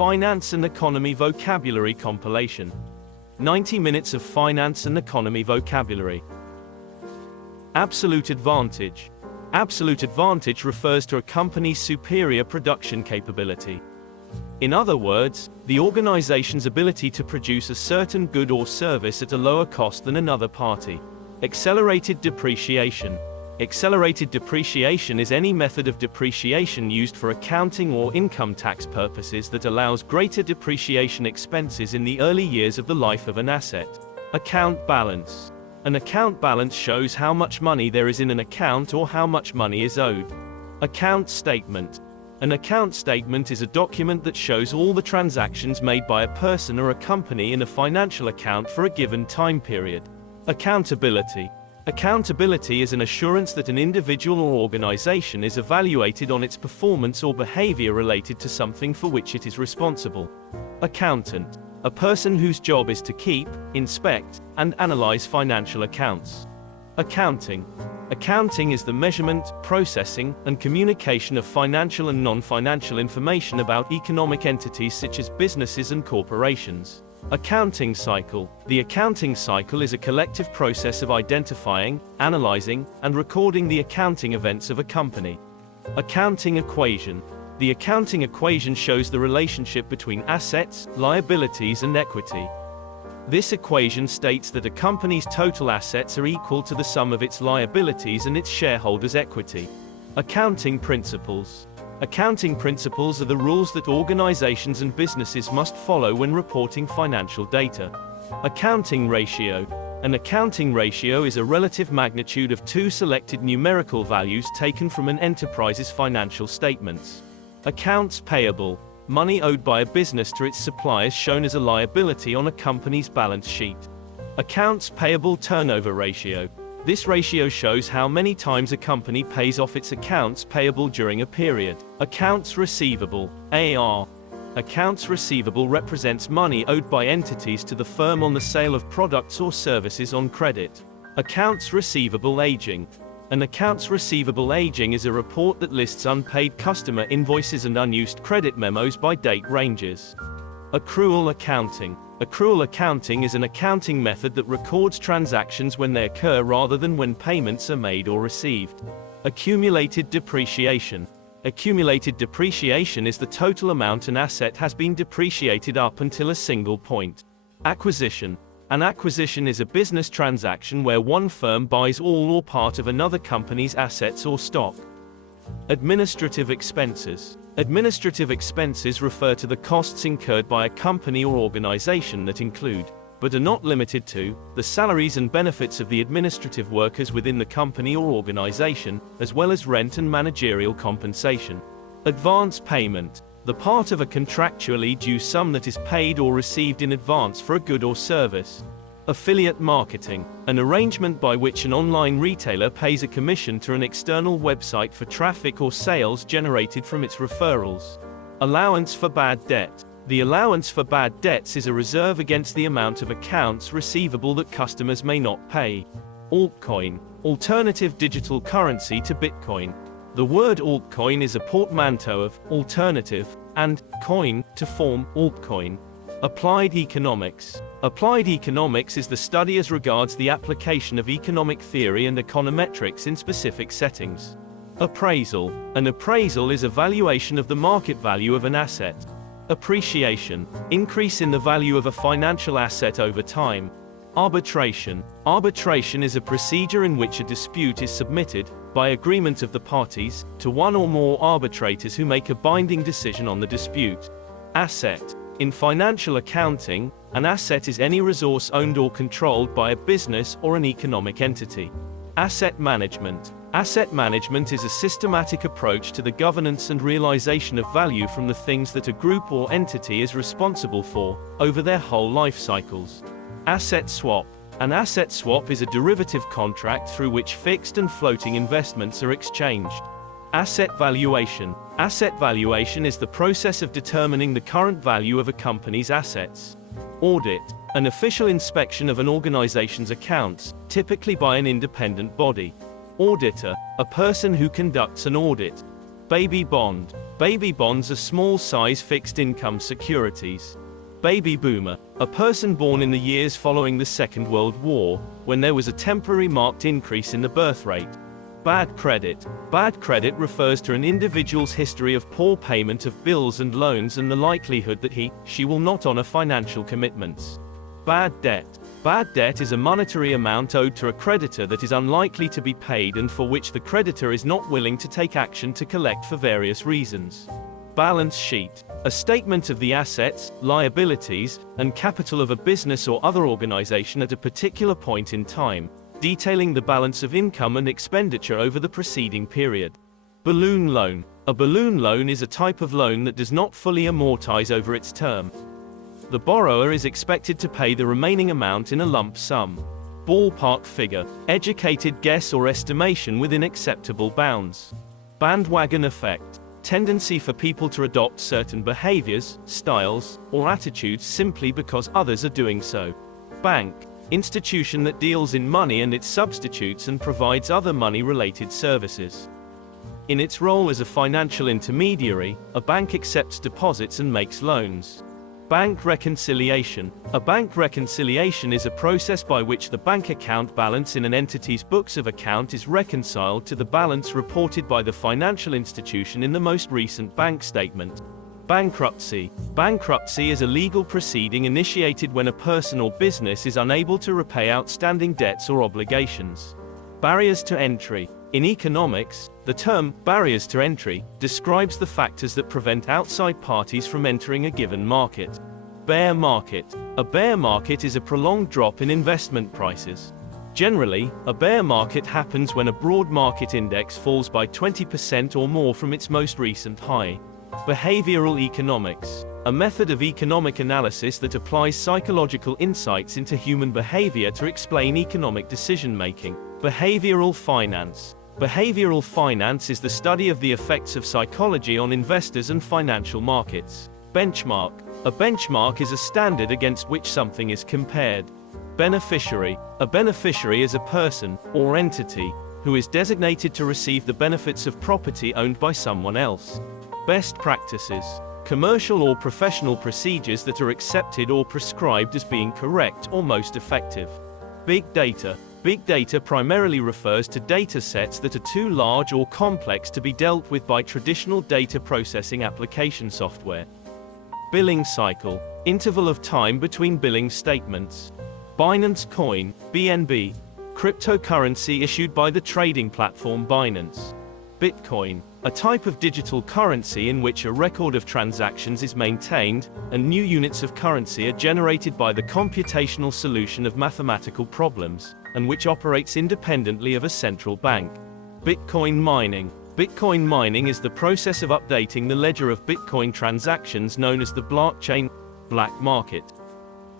Finance and Economy Vocabulary Compilation. 90 minutes of finance and economy vocabulary. Absolute advantage. Absolute advantage refers to a company's superior production capability. In other words, the organization's ability to produce a certain good or service at a lower cost than another party. Accelerated depreciation. Accelerated depreciation is any method of depreciation used for accounting or income tax purposes that allows greater depreciation expenses in the early years of the life of an asset. Account balance. An account balance shows how much money there is in an account or how much money is owed. Account statement. An account statement is a document that shows all the transactions made by a person or a company in a financial account for a given time period. Accountability. Accountability is an assurance that an individual or organization is evaluated on its performance or behavior related to something for which it is responsible. Accountant. A person whose job is to keep, inspect, and analyze financial accounts. Accounting. Accounting is the measurement, processing, and communication of financial and non-financial information about economic entities such as businesses and corporations. Accounting cycle. The accounting cycle is a collective process of identifying, analyzing, and recording the accounting events of a company. Accounting equation. The accounting equation shows the relationship between assets, liabilities, and equity. This equation states that a company's total assets are equal to the sum of its liabilities and its shareholders' equity. Accounting principles. Accounting principles are the rules that organizations and businesses must follow when reporting financial data. Accounting ratio. An accounting ratio is a relative magnitude of two selected numerical values taken from an enterprise's financial statements. Accounts payable. Money owed by a business to its suppliers shown as a liability on a company's balance sheet. Accounts payable turnover ratio. This ratio shows how many times a company pays off its accounts payable during a period. Accounts receivable, AR. Accounts receivable represents money owed by entities to the firm on the sale of products or services on credit. Accounts receivable aging. An accounts receivable aging is a report that lists unpaid customer invoices and unused credit memos by date ranges. Accrual accounting. Accrual accounting is an accounting method that records transactions when they occur rather than when payments are made or received. Accumulated depreciation. Accumulated depreciation is the total amount an asset has been depreciated up until a single point. Acquisition. An acquisition is a business transaction where one firm buys all or part of another company's assets or stock. Administrative expenses. Administrative expenses refer to the costs incurred by a company or organization that include, but are not limited to, the salaries and benefits of the administrative workers within the company or organization, as well as rent and managerial compensation. Advance payment. The part of a contractually due sum that is paid or received in advance for a good or service. Affiliate marketing. An arrangement by which an online retailer pays a commission to an external website for traffic or sales generated from its referrals. Allowance for bad debt. The allowance for bad debts is a reserve against the amount of accounts receivable that customers may not pay. Altcoin. Alternative digital currency to Bitcoin. The word altcoin is a portmanteau of alternative and coin to form altcoin. Applied economics. Applied economics is the study as regards the application of economic theory and econometrics in specific settings. Appraisal. An appraisal is a valuation of the market value of an asset. Appreciation. Increase in the value of a financial asset over time. Arbitration. Arbitration is a procedure in which a dispute is submitted, by agreement of the parties, to one or more arbitrators who make a binding decision on the dispute. Asset. In financial accounting, an asset is any resource owned or controlled by a business or an economic entity. Asset management. Asset management is a systematic approach to the governance and realization of value from the things that a group or entity is responsible for, over their whole life cycles. Asset swap. An asset swap is a derivative contract through which fixed and floating investments are exchanged. Asset valuation. Asset valuation is the process of determining the current value of a company's assets. Audit. An official inspection of an organization's accounts, typically by an independent body. Auditor. A person who conducts an audit. Baby bond. Baby bonds are small-size fixed-income securities. Baby boomer. A person born in the years following the Second World War, when there was a temporary marked increase in the birth rate. Bad credit. Bad credit refers to an individual's history of poor payment of bills and loans and the likelihood that she will not honor financial commitments. Bad debt. Bad debt is a monetary amount owed to a creditor that is unlikely to be paid and for which the creditor is not willing to take action to collect for various reasons. Balance sheet. A statement of the assets, liabilities, and capital of a business or other organization at a particular point in time, detailing the balance of income and expenditure over the preceding period. Balloon loan. A balloon loan is a type of loan that does not fully amortize over its term. The borrower is expected to pay the remaining amount in a lump sum. Ballpark figure. Educated guess or estimation within acceptable bounds. Bandwagon effect. Tendency for people to adopt certain behaviors, styles, or attitudes simply because others are doing so. Bank. Institution that deals in money and its substitutes and provides other money-related services. In its role as a financial intermediary, a bank accepts deposits and makes loans. Bank reconciliation. A bank reconciliation is a process by which the bank account balance in an entity's books of account is reconciled to the balance reported by the financial institution in the most recent bank statement. Bankruptcy. Bankruptcy is a legal proceeding initiated when a person or business is unable to repay outstanding debts or obligations. Barriers to entry. In economics, the term barriers to entry describes the factors that prevent outside parties from entering a given market. Bear market. A bear market is a prolonged drop in investment prices. Generally, a bear market happens when a broad market index falls by 20% or more from its most recent high. Behavioral economics. A method of economic analysis that applies psychological insights into human behavior to explain economic decision-making. Behavioral finance. Behavioral finance is the study of the effects of psychology on investors and financial markets. Benchmark. A benchmark is a standard against which something is compared. Beneficiary. A beneficiary is a person, or entity, who is designated to receive the benefits of property owned by someone else. Best practices. Commercial or professional procedures that are accepted or prescribed as being correct or most effective. Big data. Big data primarily refers to data sets that are too large or complex to be dealt with by traditional data processing application software. Billing cycle. Interval of time between billing statements. Binance Coin, BNB. Cryptocurrency issued by the trading platform Binance. Bitcoin. A type of digital currency in which a record of transactions is maintained, and new units of currency are generated by the computational solution of mathematical problems, and which operates independently of a central bank. Bitcoin mining. Bitcoin mining is the process of updating the ledger of Bitcoin transactions known as the blockchain. Black market.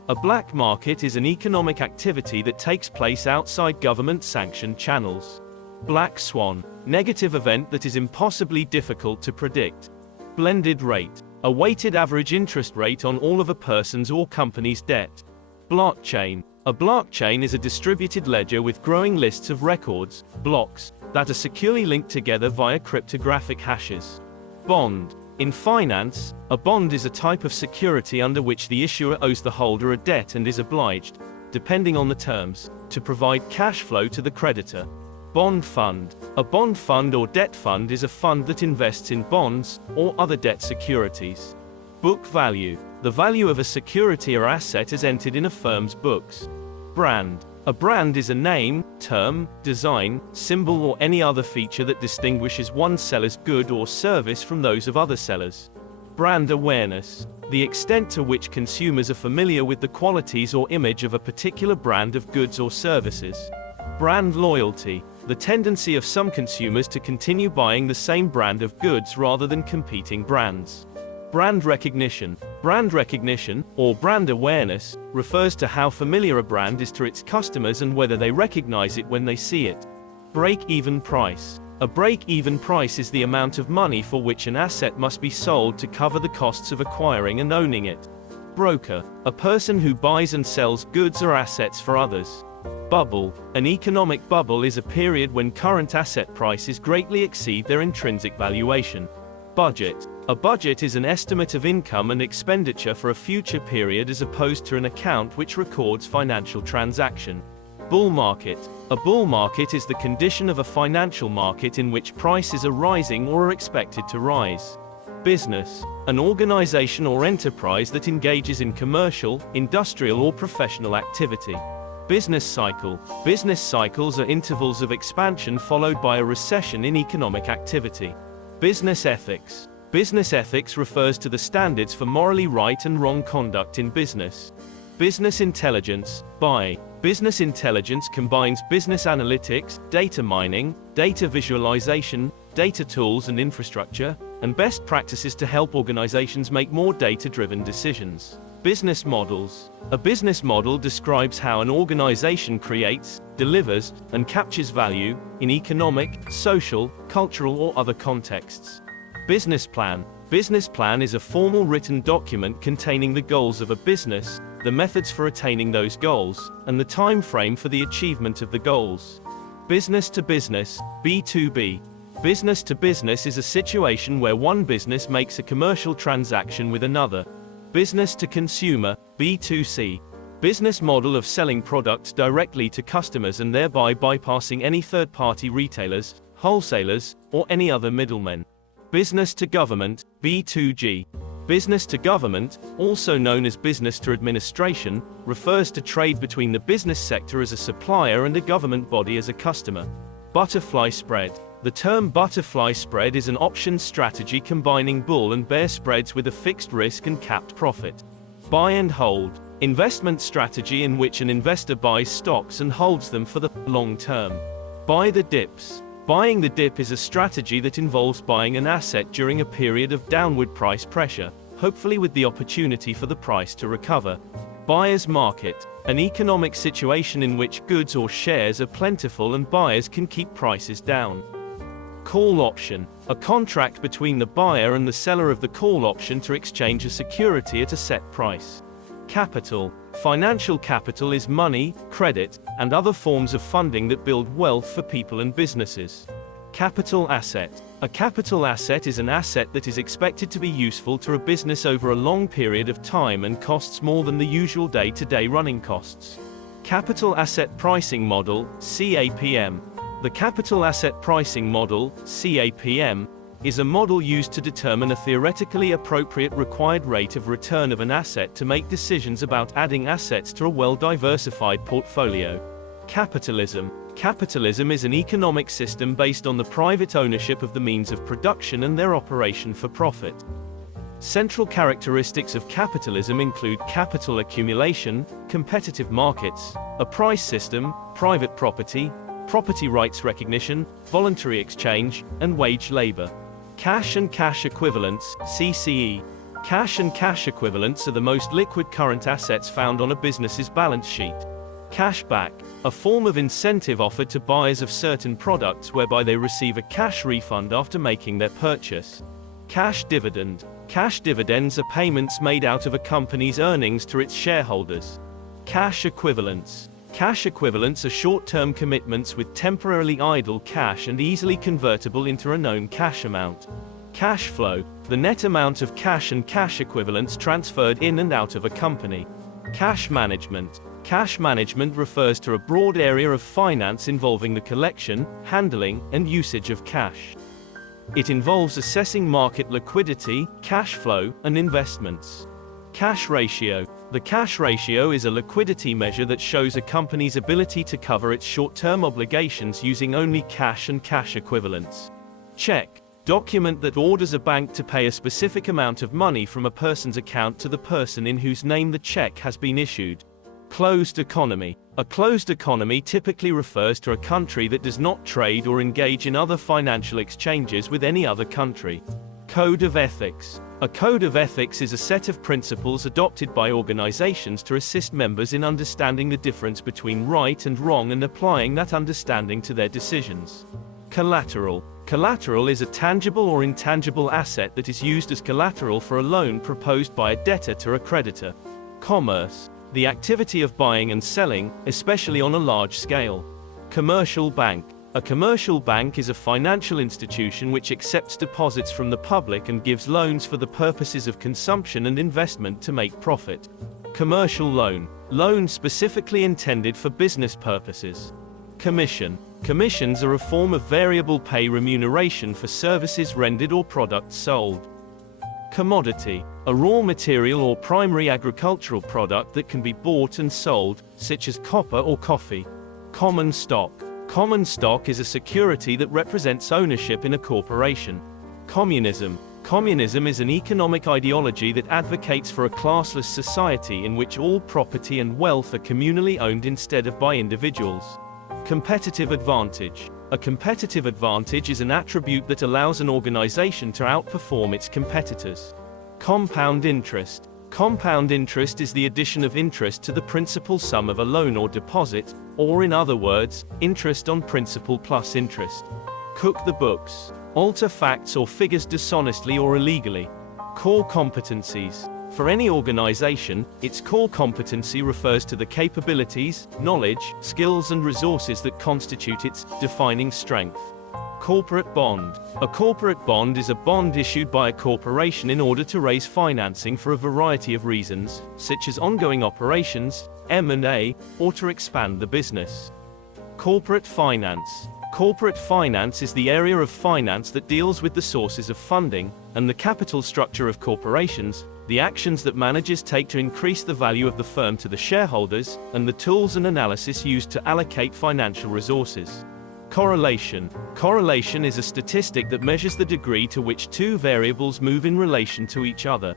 A black market is an economic activity that takes place outside government-sanctioned channels. Black swan. Negative event that is impossibly difficult to predict. Blended rate. A weighted average interest rate on all of a person's or company's debt. Blockchain. A blockchain is a distributed ledger with growing lists of records, blocks, that are securely linked together via cryptographic hashes. Bond. In finance, a bond is a type of security under which the issuer owes the holder a debt and is obliged, depending on the terms, to provide cash flow to the creditor. Bond fund. A bond fund or debt fund is a fund that invests in bonds, or other debt securities. Book value. The value of a security or asset is entered in a firm's books. Brand. A brand is a name, term, design, symbol or any other feature that distinguishes one seller's good or service from those of other sellers. Brand awareness. The extent to which consumers are familiar with the qualities or image of a particular brand of goods or services. Brand loyalty. The tendency of some consumers to continue buying the same brand of goods rather than competing brands. Brand recognition. Brand recognition, or brand awareness, refers to how familiar a brand is to its customers and whether they recognize it when they see it. Break-even price. A break-even price is the amount of money for which an asset must be sold to cover the costs of acquiring and owning it. Broker. A person who buys and sells goods or assets for others. Bubble. An economic bubble is a period when current asset prices greatly exceed their intrinsic valuation. Budget. A budget is an estimate of income and expenditure for a future period as opposed to an account which records financial transaction. Bull market. A bull market is the condition of a financial market in which prices are rising or are expected to rise. Business. An organization or enterprise that engages in commercial, industrial or professional activity. Business cycle. Business cycles are intervals of expansion followed by a recession in economic activity. Business ethics. Business ethics refers to the standards for morally right and wrong conduct in business. Business intelligence. BI. Business intelligence combines business analytics, data mining, data visualization, data tools and infrastructure, and best practices to help organizations make more data-driven decisions. Business models. A business model describes how an organization creates, delivers, and captures value in economic, social, cultural or other contexts. Business plan. Business plan is a formal written document containing the goals of a business, the methods for attaining those goals, and the time frame for the achievement of the goals. Business to business, B2B. Business to business is a situation where one business makes a commercial transaction with another. Business to consumer, B2C. Business model of selling products directly to customers and thereby bypassing any third-party retailers, wholesalers, or any other middlemen. Business to government, B2G. Business to government, also known as business to administration, refers to trade between the business sector as a supplier and a government body as a customer. Butterfly spread. The term butterfly spread is an option strategy combining bull and bear spreads with a fixed risk and capped profit. Buy and hold. Investment strategy in which an investor buys stocks and holds them for the long term. Buy the dips. Buying the dip is a strategy that involves buying an asset during a period of downward price pressure, hopefully with the opportunity for the price to recover. Buyer's market. An economic situation in which goods or shares are plentiful and buyers can keep prices down. Call option. A contract between the buyer and the seller of the call option to exchange a security at a set price. Capital. Financial capital is money, credit, and other forms of funding that build wealth for people and businesses. Capital asset. A capital asset is an asset that is expected to be useful to a business over a long period of time and costs more than the usual day-to-day running costs. Capital asset pricing model, CAPM. The Capital Asset Pricing Model, CAPM, is a model used to determine a theoretically appropriate required rate of return of an asset to make decisions about adding assets to a well-diversified portfolio. Capitalism. Capitalism is an economic system based on the private ownership of the means of production and their operation for profit. Central characteristics of capitalism include capital accumulation, competitive markets, a price system, private property, property rights recognition, voluntary exchange, and wage labor. Cash and cash equivalents, CCE. Cash and cash equivalents are the most liquid current assets found on a business's balance sheet. Cashback. A form of incentive offered to buyers of certain products whereby they receive a cash refund after making their purchase. Cash dividend. Cash dividends are payments made out of a company's earnings to its shareholders. Cash equivalents. Cash equivalents are short-term commitments with temporarily idle cash and easily convertible into a known cash amount. Cash flow. The net amount of cash and cash equivalents transferred in and out of a company. Cash management. Cash management refers to a broad area of finance involving the collection, handling, and usage of cash. It involves assessing market liquidity, cash flow, and investments. Cash ratio. The cash ratio is a liquidity measure that shows a company's ability to cover its short-term obligations using only cash and cash equivalents. Check. Document that orders a bank to pay a specific amount of money from a person's account to the person in whose name the check has been issued. Closed economy. A closed economy typically refers to a country that does not trade or engage in other financial exchanges with any other country. Code of ethics. A code of ethics is a set of principles adopted by organizations to assist members in understanding the difference between right and wrong and applying that understanding to their decisions. Collateral. Collateral is a tangible or intangible asset that is used as collateral for a loan proposed by a debtor to a creditor. Commerce. the activity of buying and selling, especially on a large scale. Commercial bank. A commercial bank is a financial institution which accepts deposits from the public and gives loans for the purposes of consumption and investment to make profit. Commercial loan. Loan specifically intended for business purposes. Commission. Commissions are a form of variable pay remuneration for services rendered or products sold. Commodity. A raw material or primary agricultural product that can be bought and sold, such as copper or coffee. Common stock. Common stock is a security that represents ownership in a corporation. Communism. Communism is an economic ideology that advocates for a classless society in which all property and wealth are communally owned instead of by individuals. Competitive advantage. A competitive advantage is an attribute that allows an organization to outperform its competitors. Compound interest. Compound interest is the addition of interest to the principal sum of a loan or deposit, or in other words, interest on principal plus interest. Cook the books. Alter facts or figures dishonestly or illegally. Core competencies. For any organization, its core competency refers to the capabilities, knowledge, skills and resources that constitute its defining strength. Corporate bond. A corporate bond is a bond issued by a corporation in order to raise financing for a variety of reasons, such as ongoing operations, M&A, or to expand the business. Corporate finance. Corporate finance is the area of finance that deals with the sources of funding and the capital structure of corporations, the actions that managers take to increase the value of the firm to the shareholders, and the tools and analysis used to allocate financial resources. Correlation. Correlation is a statistic that measures the degree to which two variables move in relation to each other.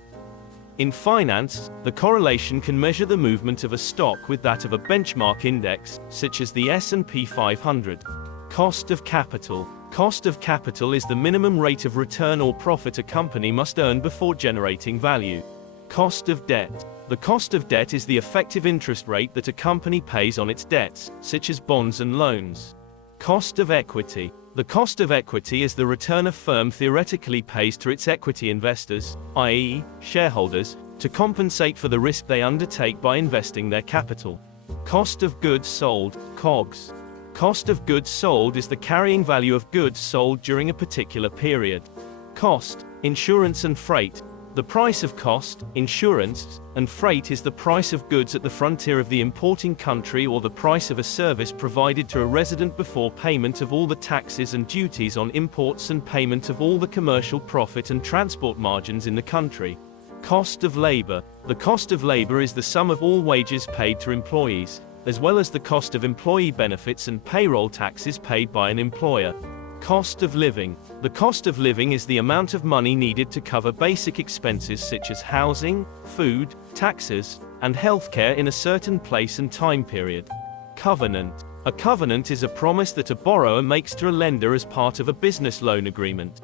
In finance, the correlation can measure the movement of a stock with that of a benchmark index, such as the S&P 500. Cost of capital. Cost of capital is the minimum rate of return or profit a company must earn before generating value. Cost of debt. The cost of debt is the effective interest rate that a company pays on its debts, such as bonds and loans. Cost of equity. The cost of equity is the return a firm theoretically pays to its equity investors, i.e., shareholders, to compensate for the risk they undertake by investing their capital. Cost of goods sold, COGS. Cost of goods sold is the carrying value of goods sold during a particular period. Cost, insurance and freight. The price of cost, insurance, and freight is the price of goods at the frontier of the importing country or the price of a service provided to a resident before payment of all the taxes and duties on imports and payment of all the commercial profit and transport margins in the country. Cost of labor. The cost of labor is the sum of all wages paid to employees, as well as the cost of employee benefits and payroll taxes paid by an employer. Cost of living. The cost of living is the amount of money needed to cover basic expenses such as housing, food, taxes, and healthcare in a certain place and time period. Covenant. A covenant is a promise that a borrower makes to a lender as part of a business loan agreement.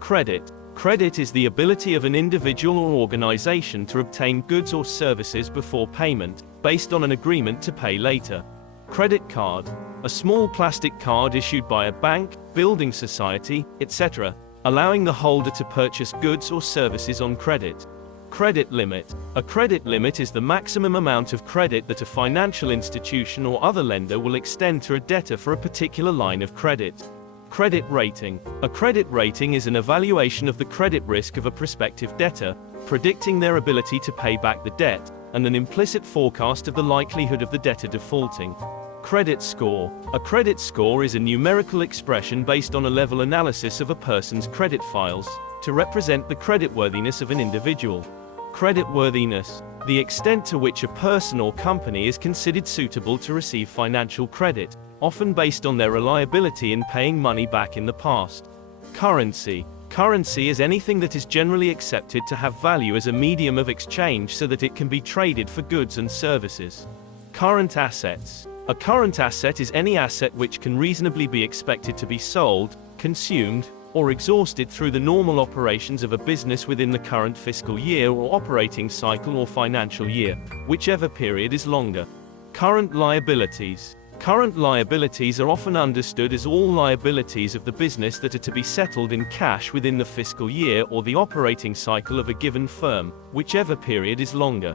Credit. Credit is the ability of an individual or organization to obtain goods or services before payment, based on an agreement to pay later. Credit card. A small plastic card issued by a bank, building society, etc., allowing the holder to purchase goods or services on credit. Credit limit. A credit limit is the maximum amount of credit that a financial institution or other lender will extend to a debtor for a particular line of credit. Credit rating. A credit rating is an evaluation of the credit risk of a prospective debtor, predicting their ability to pay back the debt, and an implicit forecast of the likelihood of the debtor defaulting. Credit score. A credit score is a numerical expression based on a level analysis of a person's credit files, to represent the creditworthiness of an individual. Creditworthiness. The extent to which a person or company is considered suitable to receive financial credit, often based on their reliability in paying money back in the past. Currency. Currency is anything that is generally accepted to have value as a medium of exchange so that it can be traded for goods and services. Current assets. A current asset is any asset which can reasonably be expected to be sold, consumed, or exhausted through the normal operations of a business within the current fiscal year or operating cycle or financial year, whichever period is longer. Current liabilities. Current liabilities are often understood as all liabilities of the business that are to be settled in cash within the fiscal year or the operating cycle of a given firm, whichever period is longer.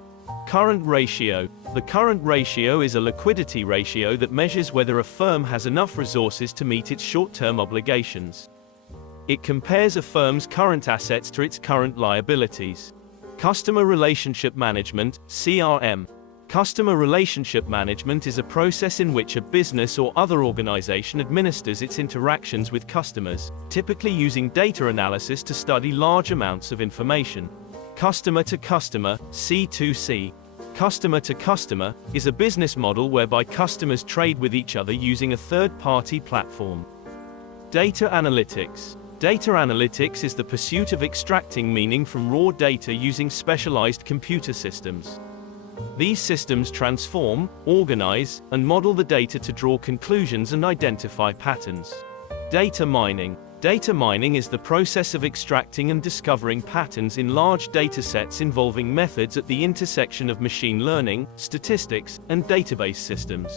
Current ratio. The current ratio is a liquidity ratio that measures whether a firm has enough resources to meet its short-term obligations. It compares a firm's current assets to its current liabilities. Customer Relationship Management, CRM. Customer relationship management is a process in which a business or other organization administers its interactions with customers, typically using data analysis to study large amounts of information. Customer to customer, C2C. Customer to customer is a business model whereby customers trade with each other using a third-party platform. Data analytics. Data analytics is the pursuit of extracting meaning from raw data using specialized computer systems. These systems transform, organize, and model the data to draw conclusions and identify patterns. Data mining. Data mining is the process of extracting and discovering patterns in large datasets involving methods at the intersection of machine learning, statistics, and database systems.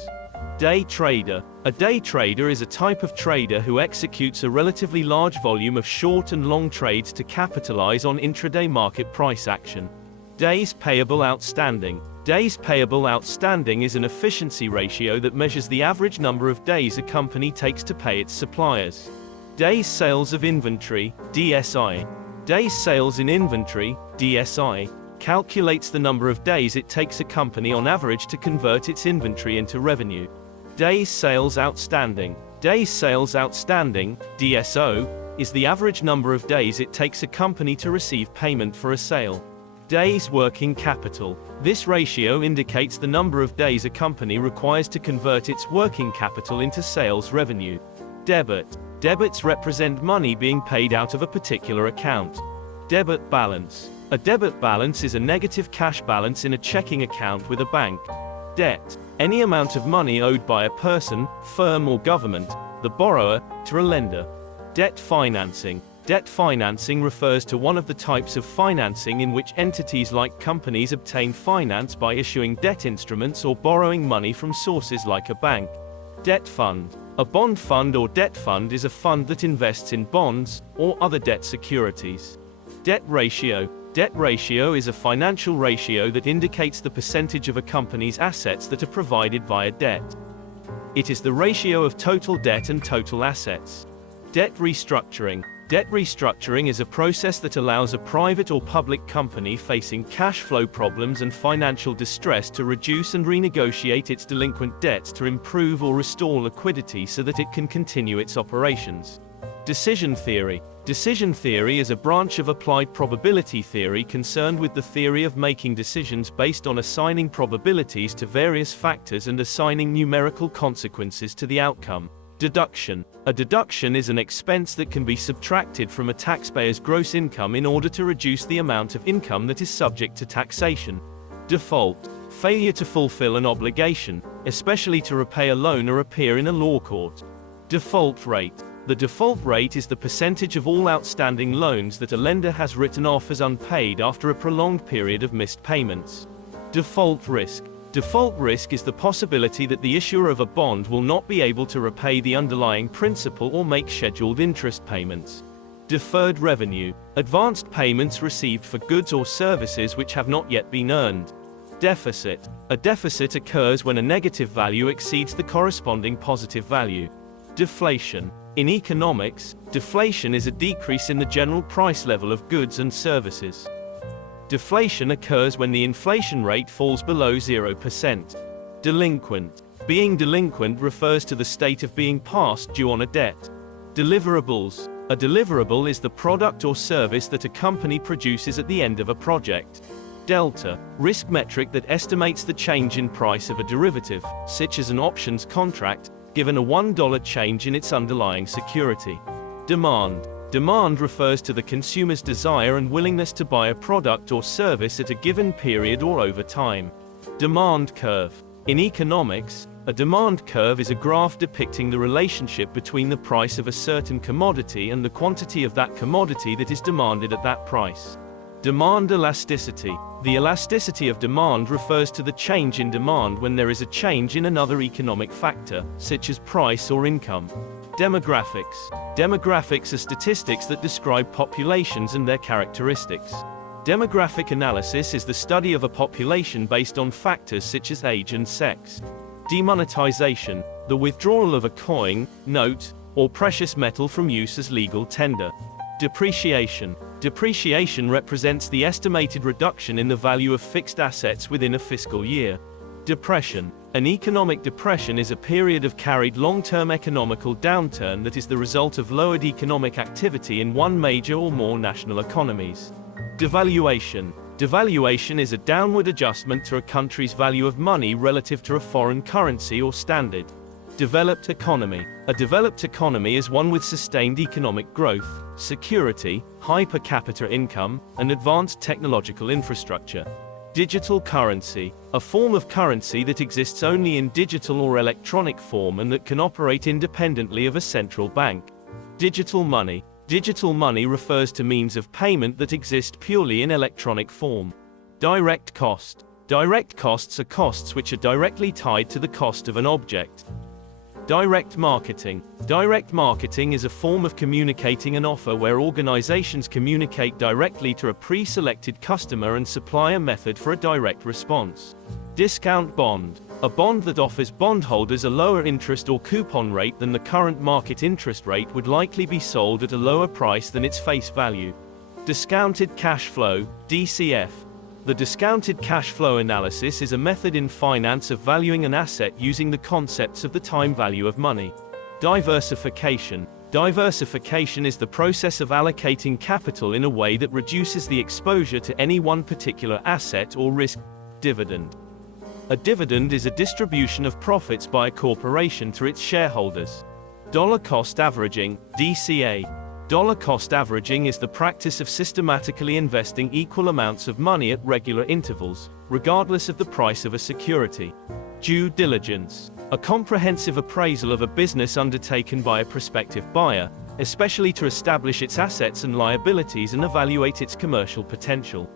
Day trader. A day trader is a type of trader who executes a relatively large volume of short and long trades to capitalize on intraday market price action. Days payable outstanding. Days payable outstanding is an efficiency ratio that measures the average number of days a company takes to pay its suppliers. Days sales of inventory, DSI. Days sales in inventory, DSI, calculates the number of days it takes a company on average to convert its inventory into revenue. Days sales outstanding. Days sales outstanding, DSO, is the average number of days it takes a company to receive payment for a sale. Days working capital. This ratio indicates the number of days a company requires to convert its working capital into sales revenue. Debit. Debits represent money being paid out of a particular account. Debit balance. A debit balance is a negative cash balance in a checking account with a bank. Debt. Any amount of money owed by a person, firm or government, the borrower, to a lender. Debt financing. Debt financing refers to one of the types of financing in which entities like companies obtain finance by issuing debt instruments or borrowing money from sources like a bank. Debt fund. A bond fund or debt fund is a fund that invests in bonds or other debt securities. Debt ratio. Debt ratio is a financial ratio that indicates the percentage of a company's assets that are provided via debt. It is the ratio of total debt and total assets. Debt restructuring. Debt restructuring is a process that allows a private or public company facing cash flow problems and financial distress to reduce and renegotiate its delinquent debts to improve or restore liquidity so that it can continue its operations. Decision theory. Decision theory is a branch of applied probability theory concerned with the theory of making decisions based on assigning probabilities to various factors and assigning numerical consequences to the outcome. Deduction. A deduction is an expense that can be subtracted from a taxpayer's gross income in order to reduce the amount of income that is subject to taxation. Default. Failure to fulfill an obligation, especially to repay a loan or appear in a law court. Default rate. The default rate is the percentage of all outstanding loans that a lender has written off as unpaid after a prolonged period of missed payments. Default risk. Default risk is the possibility that the issuer of a bond will not be able to repay the underlying principal or make scheduled interest payments. Deferred revenue. Advanced payments received for goods or services which have not yet been earned. Deficit. A deficit occurs when a negative value exceeds the corresponding positive value. Deflation. In economics, deflation is a decrease in the general price level of goods and services. Deflation occurs when the inflation rate falls below 0%. Delinquent. Being delinquent refers to the state of being past due on a debt. Deliverables. A deliverable is the product or service that a company produces at the end of a project. Delta. Risk metric that estimates the change in price of a derivative, such as an options contract, given a $1 change in its underlying security. Demand. Demand refers to the consumer's desire and willingness to buy a product or service at a given period or over time. Demand curve. In economics, a demand curve is a graph depicting the relationship between the price of a certain commodity and the quantity of that commodity that is demanded at that price. Demand elasticity. The elasticity of demand refers to the change in demand when there is a change in another economic factor, such as price or income. Demographics. Demographics are statistics that describe populations and their characteristics. Demographic analysis is the study of a population based on factors such as age and sex. Demonetization, the withdrawal of a coin, note, or precious metal from use as legal tender. Depreciation. Depreciation represents the estimated reduction in the value of fixed assets within a fiscal year. Depression. An economic depression is a period of carried long-term economical downturn that is the result of lowered economic activity in one major or more national economies. Devaluation. Devaluation is a downward adjustment to a country's value of money relative to a foreign currency or standard. Developed economy. A developed economy is one with sustained economic growth, security, high per capita income, and advanced technological infrastructure. Digital currency. A form of currency that exists only in digital or electronic form and that can operate independently of a central bank. Digital money. Digital money refers to means of payment that exist purely in electronic form. Direct cost. Direct costs are costs which are directly tied to the cost of an object. Direct marketing. Direct marketing is a form of communicating an offer where organizations communicate directly to a pre-selected customer and supply a method for a direct response. Discount bond. A bond that offers bondholders a lower interest or coupon rate than the current market interest rate would likely be sold at a lower price than its face value. Discounted cash flow, DCF. The discounted cash flow analysis is a method in finance of valuing an asset using the concepts of the time value of money. Diversification. Diversification is the process of allocating capital in a way that reduces the exposure to any one particular asset or risk. Dividend. A dividend is a distribution of profits by a corporation to its shareholders. Dollar cost averaging, DCA. Dollar cost averaging is the practice of systematically investing equal amounts of money at regular intervals, regardless of the price of a security. Due diligence. A comprehensive appraisal of a business undertaken by a prospective buyer, especially to establish its assets and liabilities and evaluate its commercial potential.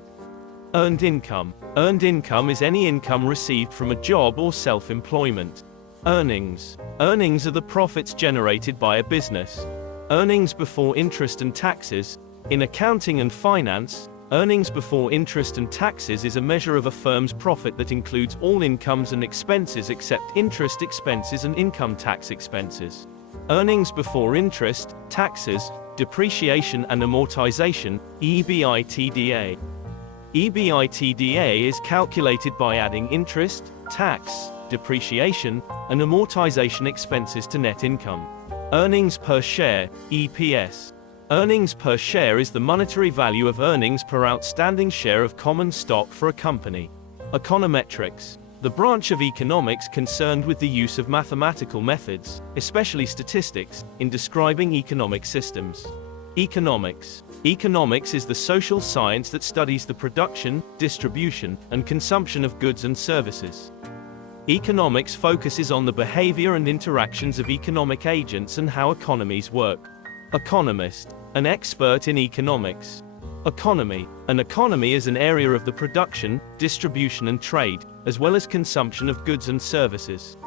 Earned income. Earned income is any income received from a job or self-employment. Earnings. Earnings are the profits generated by a business. Earnings before interest and taxes. In accounting and finance, earnings before interest and taxes is a measure of a firm's profit that includes all incomes and expenses except interest expenses and income tax expenses. Earnings before interest, taxes, depreciation and amortization, EBITDA. EBITDA is calculated by adding interest, tax, depreciation, and amortization expenses to net income. Earnings per share, EPS. Earnings per share is the monetary value of earnings per outstanding share of common stock for a company. Econometrics. The branch of economics concerned with the use of mathematical methods, especially statistics, in describing economic systems. Economics. Economics is the social science that studies the production, distribution, and consumption of goods and services. Economics focuses on the behavior and interactions of economic agents and how economies work. Economist. An expert in economics. Economy. An economy is an area of the production, distribution and trade, as well as consumption of goods and services.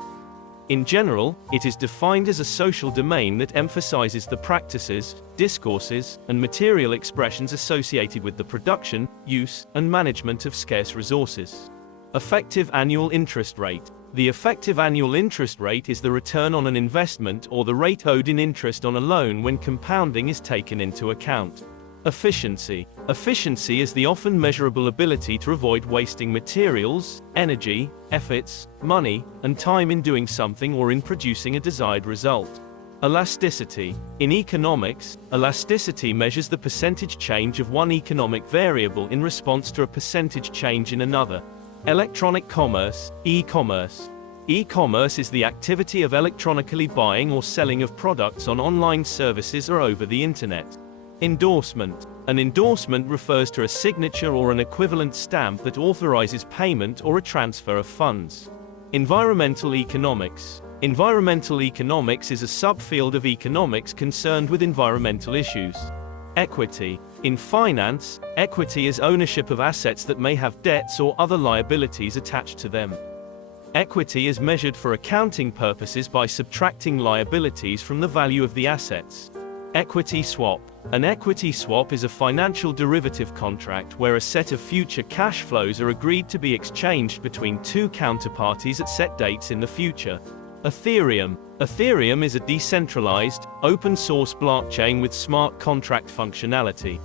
In general, it is defined as a social domain that emphasizes the practices, discourses, and material expressions associated with the production, use, and management of scarce resources. Effective annual interest rate. The effective annual interest rate is the return on an investment or the rate owed in interest on a loan when compounding is taken into account. Efficiency. Efficiency is the often measurable ability to avoid wasting materials, energy, efforts, money, and time in doing something or in producing a desired result. Elasticity. In economics, elasticity measures the percentage change of one economic variable in response to a percentage change in another. Electronic commerce, e-commerce. E-commerce is the activity of electronically buying or selling of products on online services or over the internet. Endorsement. An endorsement refers to a signature or an equivalent stamp that authorizes payment or a transfer of funds. Environmental economics. Environmental economics is a subfield of economics concerned with environmental issues. Equity. In finance, equity is ownership of assets that may have debts or other liabilities attached to them. Equity is measured for accounting purposes by subtracting liabilities from the value of the assets. Equity swap. An equity swap is a financial derivative contract where a set of future cash flows are agreed to be exchanged between two counterparties at set dates in the future. Ethereum. Ethereum is a decentralized, open-source blockchain with smart contract functionality.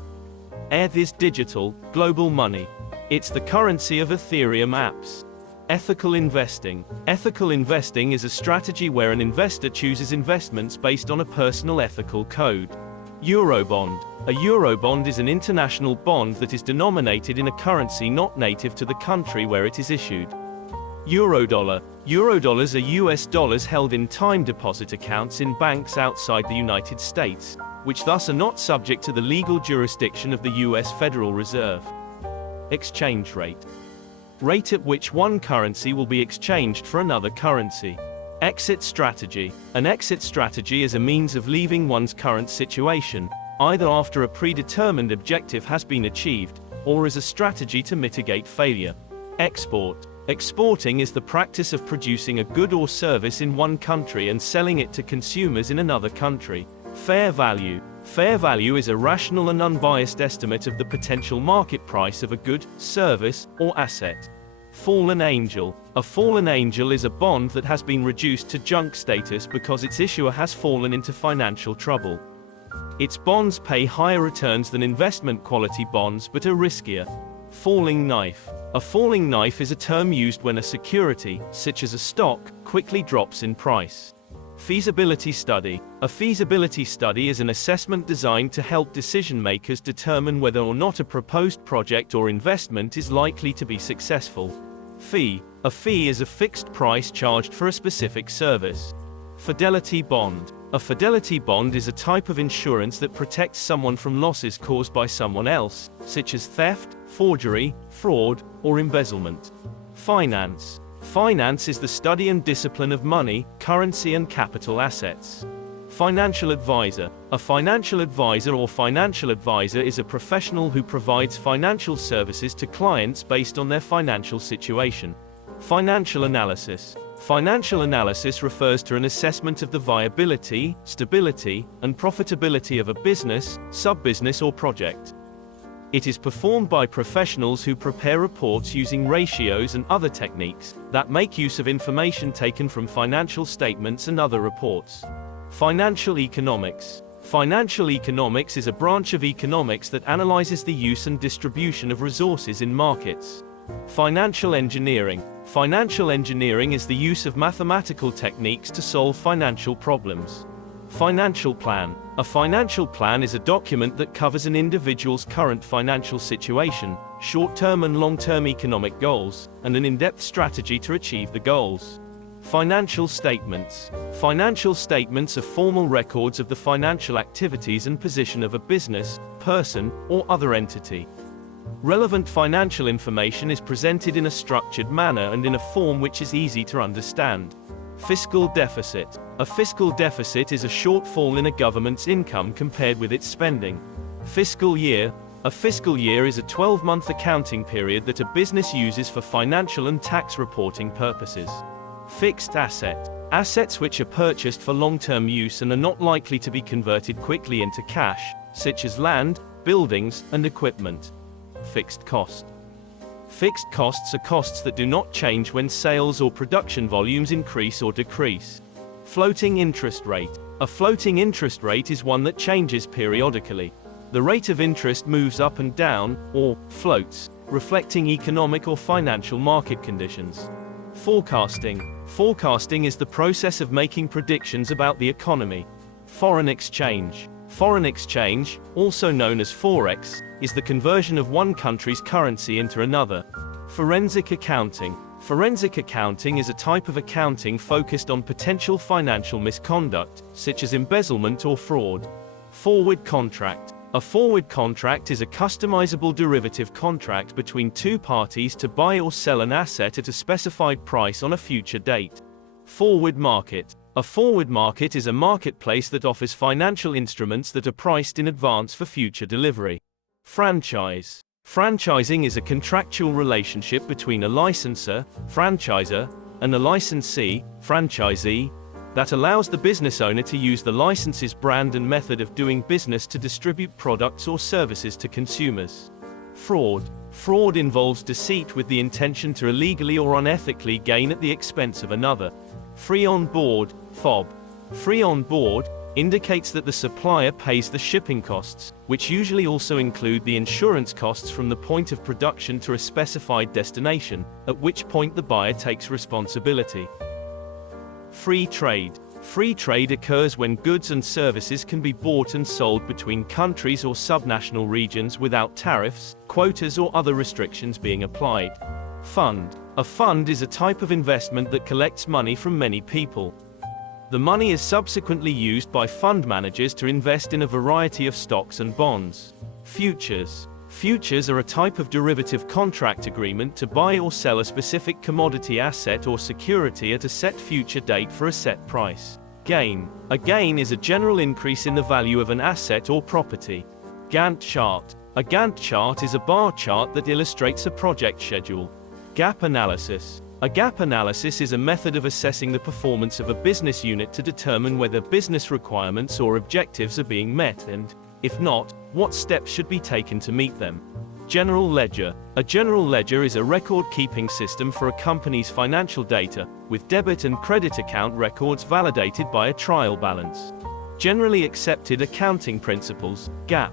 ETH is digital, global money. It's the currency of Ethereum apps. Ethical investing. Ethical investing is a strategy where an investor chooses investments based on a personal ethical code. Eurobond. A Eurobond is an international bond that is denominated in a currency not native to the country where it is issued. Eurodollar. Eurodollars are US dollars held in time deposit accounts in banks outside the United States, which thus are not subject to the legal jurisdiction of the US Federal Reserve. Exchange rate. Rate at which one currency will be exchanged for another currency. Exit strategy. An exit strategy is a means of leaving one's current situation, either after a predetermined objective has been achieved, or as a strategy to mitigate failure. Export. Exporting is the practice of producing a good or service in one country and selling it to consumers in another country. Fair value. Fair value is a rational and unbiased estimate of the potential market price of a good, service, or asset. Fallen angel. A fallen angel is a bond that has been reduced to junk status because its issuer has fallen into financial trouble. Its bonds pay higher returns than investment quality bonds but are riskier. Falling knife. A falling knife is a term used when a security, such as a stock, quickly drops in price. Feasibility study. A feasibility study is an assessment designed to help decision makers determine whether or not a proposed project or investment is likely to be successful. Fee. A fee is a fixed price charged for a specific service. Fidelity bond. A fidelity bond is a type of insurance that protects someone from losses caused by someone else, such as theft, forgery, fraud, or embezzlement. Finance. Finance is the study and discipline of money, currency and capital assets. Financial advisor. A financial advisor or financial advisor is a professional who provides financial services to clients based on their financial situation. Financial analysis. Financial analysis refers to an assessment of the viability, stability, and profitability of a business, sub-business or project. It is performed by professionals who prepare reports using ratios and other techniques that make use of information taken from financial statements and other reports. Financial economics. Financial economics is a branch of economics that analyzes the use and distribution of resources in markets. Financial engineering. Financial engineering is the use of mathematical techniques to solve financial problems. Financial plan. A financial plan is a document that covers an individual's current financial situation, short-term and long-term economic goals, and an in-depth strategy to achieve the goals. Financial statements. Financial statements are formal records of the financial activities and position of a business, person, or other entity. Relevant financial information is presented in a structured manner and in a form which is easy to understand. Fiscal deficit. A fiscal deficit is a shortfall in a government's income compared with its spending. Fiscal year. A fiscal year is a 12-month accounting period that a business uses for financial and tax reporting purposes. Fixed asset. Assets which are purchased for long-term use and are not likely to be converted quickly into cash, such as land, buildings, and equipment. Fixed cost. Fixed costs are costs that do not change when sales or production volumes increase or decrease. Floating interest rate. A floating interest rate is one that changes periodically. The rate of interest moves up and down, or floats, reflecting economic or financial market conditions. Forecasting. Forecasting is the process of making predictions about the economy. Foreign exchange. Foreign exchange, also known as forex, is the conversion of one country's currency into another. Forensic accounting. Forensic accounting is a type of accounting focused on potential financial misconduct, such as embezzlement or fraud. Forward contract. A forward contract is a customizable derivative contract between two parties to buy or sell an asset at a specified price on a future date. Forward market. A forward market is a marketplace that offers financial instruments that are priced in advance for future delivery. Franchise. Franchising is a contractual relationship between a licensor, franchisor, and a licensee, franchisee, that allows the business owner to use the license's brand and method of doing business to distribute products or services to consumers. Fraud. Fraud involves deceit with the intention to illegally or unethically gain at the expense of another. Free on board, FOB. Free on board indicates that the supplier pays the shipping costs, which usually also include the insurance costs from the point of production to a specified destination, at which point the buyer takes responsibility. Free trade. Free trade occurs when goods and services can be bought and sold between countries or subnational regions without tariffs, quotas or other restrictions being applied. Fund. A fund is a type of investment that collects money from many people. The money is subsequently used by fund managers to invest in a variety of stocks and bonds. Futures. Futures are a type of derivative contract agreement to buy or sell a specific commodity asset or security at a set future date for a set price. Gain. A gain is a general increase in the value of an asset or property. Gantt chart. A Gantt chart is a bar chart that illustrates a project schedule. Gap analysis. A gap analysis is a method of assessing the performance of a business unit to determine whether business requirements or objectives are being met and, if not, what steps should be taken to meet them. General ledger. A general ledger is a record-keeping system for a company's financial data, with debit and credit account records validated by a trial balance. Generally accepted accounting principles, GAAP.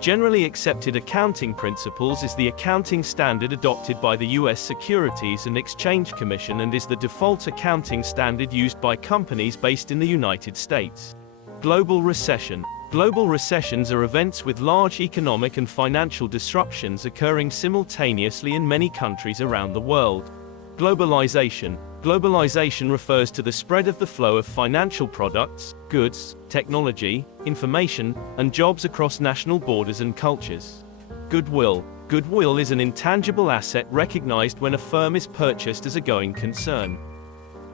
Generally accepted accounting principles is the accounting standard adopted by the U.S. Securities and Exchange Commission and is the default accounting standard used by companies based in the United States. Global recession. Global recessions are events with large economic and financial disruptions occurring simultaneously in many countries around the world. Globalization. Globalization refers to the spread of the flow of financial products, goods, technology, information, and jobs across national borders and cultures. Goodwill. Goodwill is an intangible asset recognized when a firm is purchased as a going concern.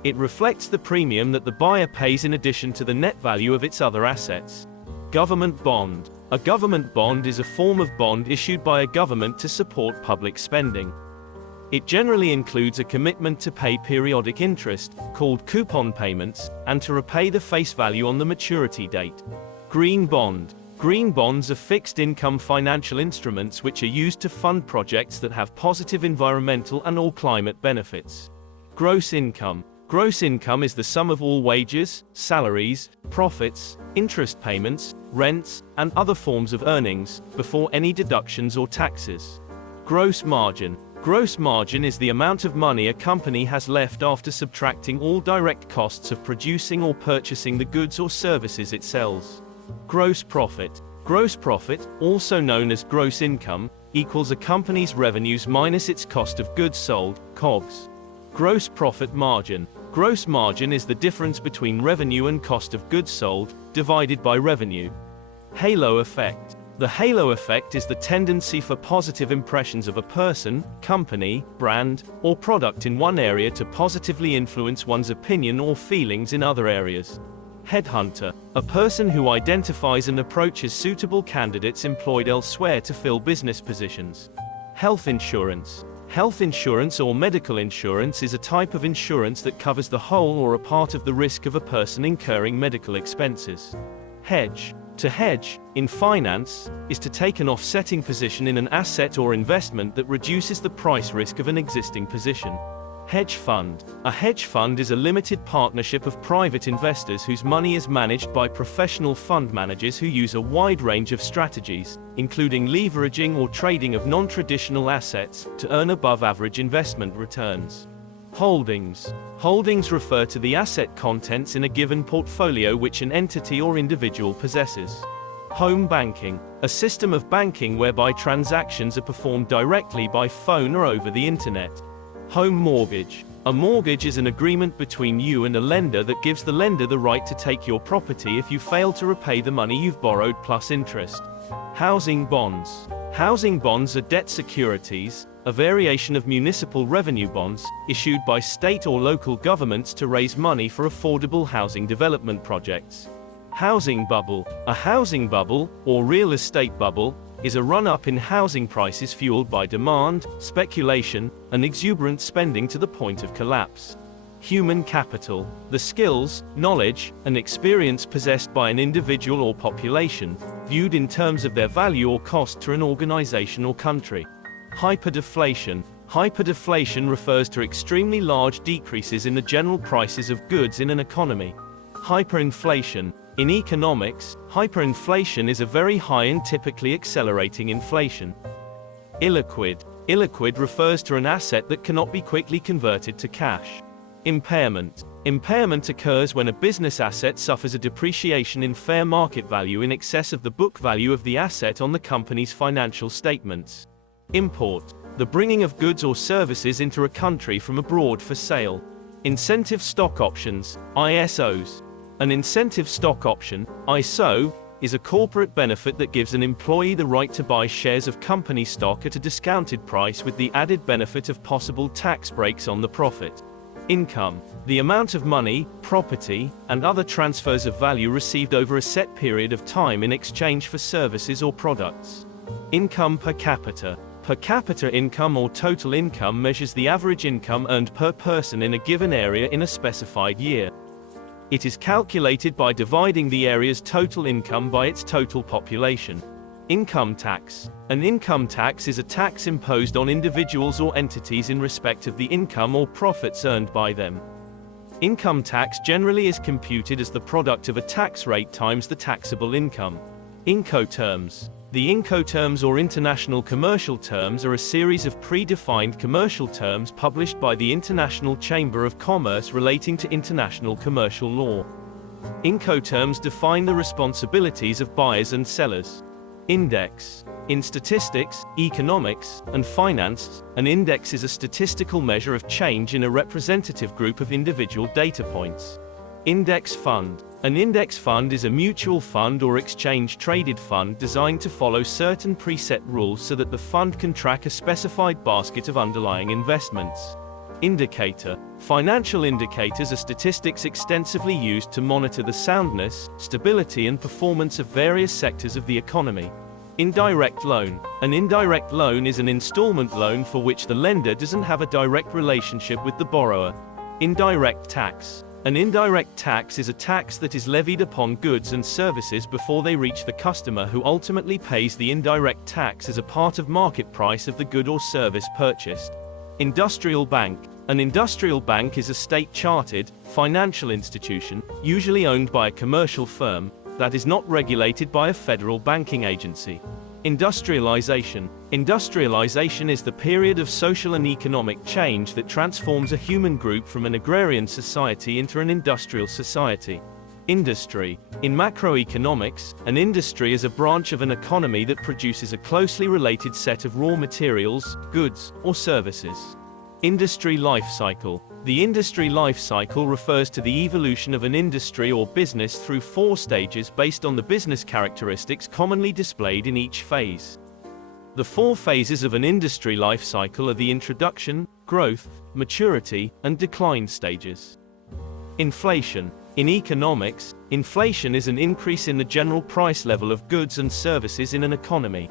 It reflects the premium that the buyer pays in addition to the net value of its other assets. Government bond. A government bond is a form of bond issued by a government to support public spending. It generally includes a commitment to pay periodic interest, called coupon payments, and to repay the face value on the maturity date. Green bond. Green bonds are fixed-income financial instruments which are used to fund projects that have positive environmental and/or climate benefits. Gross income. Gross income is the sum of all wages, salaries, profits, interest payments, rents, and other forms of earnings, before any deductions or taxes. Gross margin. Gross margin is the amount of money a company has left after subtracting all direct costs of producing or purchasing the goods or services it sells. Gross profit. Gross profit, also known as gross income, equals a company's revenues minus its cost of goods sold, COGS. Gross profit margin. Gross margin is the difference between revenue and cost of goods sold, divided by revenue. Halo effect. The halo effect is the tendency for positive impressions of a person, company, brand, or product in one area to positively influence one's opinion or feelings in other areas. Headhunter. A person who identifies and approaches suitable candidates employed elsewhere to fill business positions. Health insurance. Health insurance or medical insurance is a type of insurance that covers the whole or a part of the risk of a person incurring medical expenses. Hedge. To hedge, in finance, is to take an offsetting position in an asset or investment that reduces the price risk of an existing position. Hedge fund. A hedge fund is a limited partnership of private investors whose money is managed by professional fund managers who use a wide range of strategies, including leveraging or trading of non-traditional assets, to earn above-average investment returns. Holdings. Holdings refer to the asset contents in a given portfolio which an entity or individual possesses. Home banking. A system of banking whereby transactions are performed directly by phone or over the internet. Home mortgage. A mortgage is an agreement between you and a lender that gives the lender the right to take your property if you fail to repay the money you've borrowed plus interest. Housing bonds. Housing bonds are debt securities, a variation of municipal revenue bonds, issued by state or local governments to raise money for affordable housing development projects. Housing bubble. A housing bubble, or real estate bubble, is a run-up in housing prices fueled by demand, speculation, and exuberant spending to the point of collapse. human capital, the skills, knowledge, and experience possessed by an individual or population, viewed in terms of their value or cost to an organization or country. Hyperdeflation. Hyperdeflation refers to extremely large decreases in the general prices of goods in an economy. Hyperinflation. In economics, hyperinflation is a very high and typically accelerating inflation. Illiquid. Illiquid refers to an asset that cannot be quickly converted to cash. Impairment. Impairment occurs when a business asset suffers a depreciation in fair market value in excess of the book value of the asset on the company's financial statements. Import. The bringing of goods or services into a country from abroad for sale. Incentive stock options, ISOs. An incentive stock option, ISO, is a corporate benefit that gives an employee the right to buy shares of company stock at a discounted price with the added benefit of possible tax breaks on the profit. Income. The amount of money, property, and other transfers of value received over a set period of time in exchange for services or products. Income per capita. Per capita income or total income measures the average income earned per person in a given area in a specified year. It is calculated by dividing the area's total income by its total population. Income tax. An income tax is a tax imposed on individuals or entities in respect of the income or profits earned by them. Income tax generally is computed as the product of a tax rate times the taxable income. Incoterms. The Incoterms or International Commercial Terms are a series of predefined commercial terms published by the International Chamber of Commerce relating to international commercial law. Incoterms define the responsibilities of buyers and sellers. Index. In statistics, economics, and finance, an index is a statistical measure of change in a representative group of individual data points. Index fund. An index fund is a mutual fund or exchange-traded fund designed to follow certain preset rules so that the fund can track a specified basket of underlying investments. Indicator. Financial indicators are statistics extensively used to monitor the soundness, stability, and performance of various sectors of the economy. Indirect loan. An indirect loan is an installment loan for which the lender doesn't have a direct relationship with the borrower. Indirect tax. An indirect tax is a tax that is levied upon goods and services before they reach the customer, who ultimately pays the indirect tax as a part of market price of the good or service purchased. Industrial bank. An industrial bank is a state-chartered, financial institution, usually owned by a commercial firm, that is not regulated by a federal banking agency. Industrialization. Industrialization is the period of social and economic change that transforms a human group from an agrarian society into an industrial society. Industry. In macroeconomics, an industry is a branch of an economy that produces a closely related set of raw materials, goods, or services. Industry life cycle. The industry life cycle refers to the evolution of an industry or business through 4 stages based on the business characteristics commonly displayed in each phase. The 4 phases of an industry life cycle are the introduction, growth, maturity, and decline stages. Inflation. In economics, inflation is an increase in the general price level of goods and services in an economy.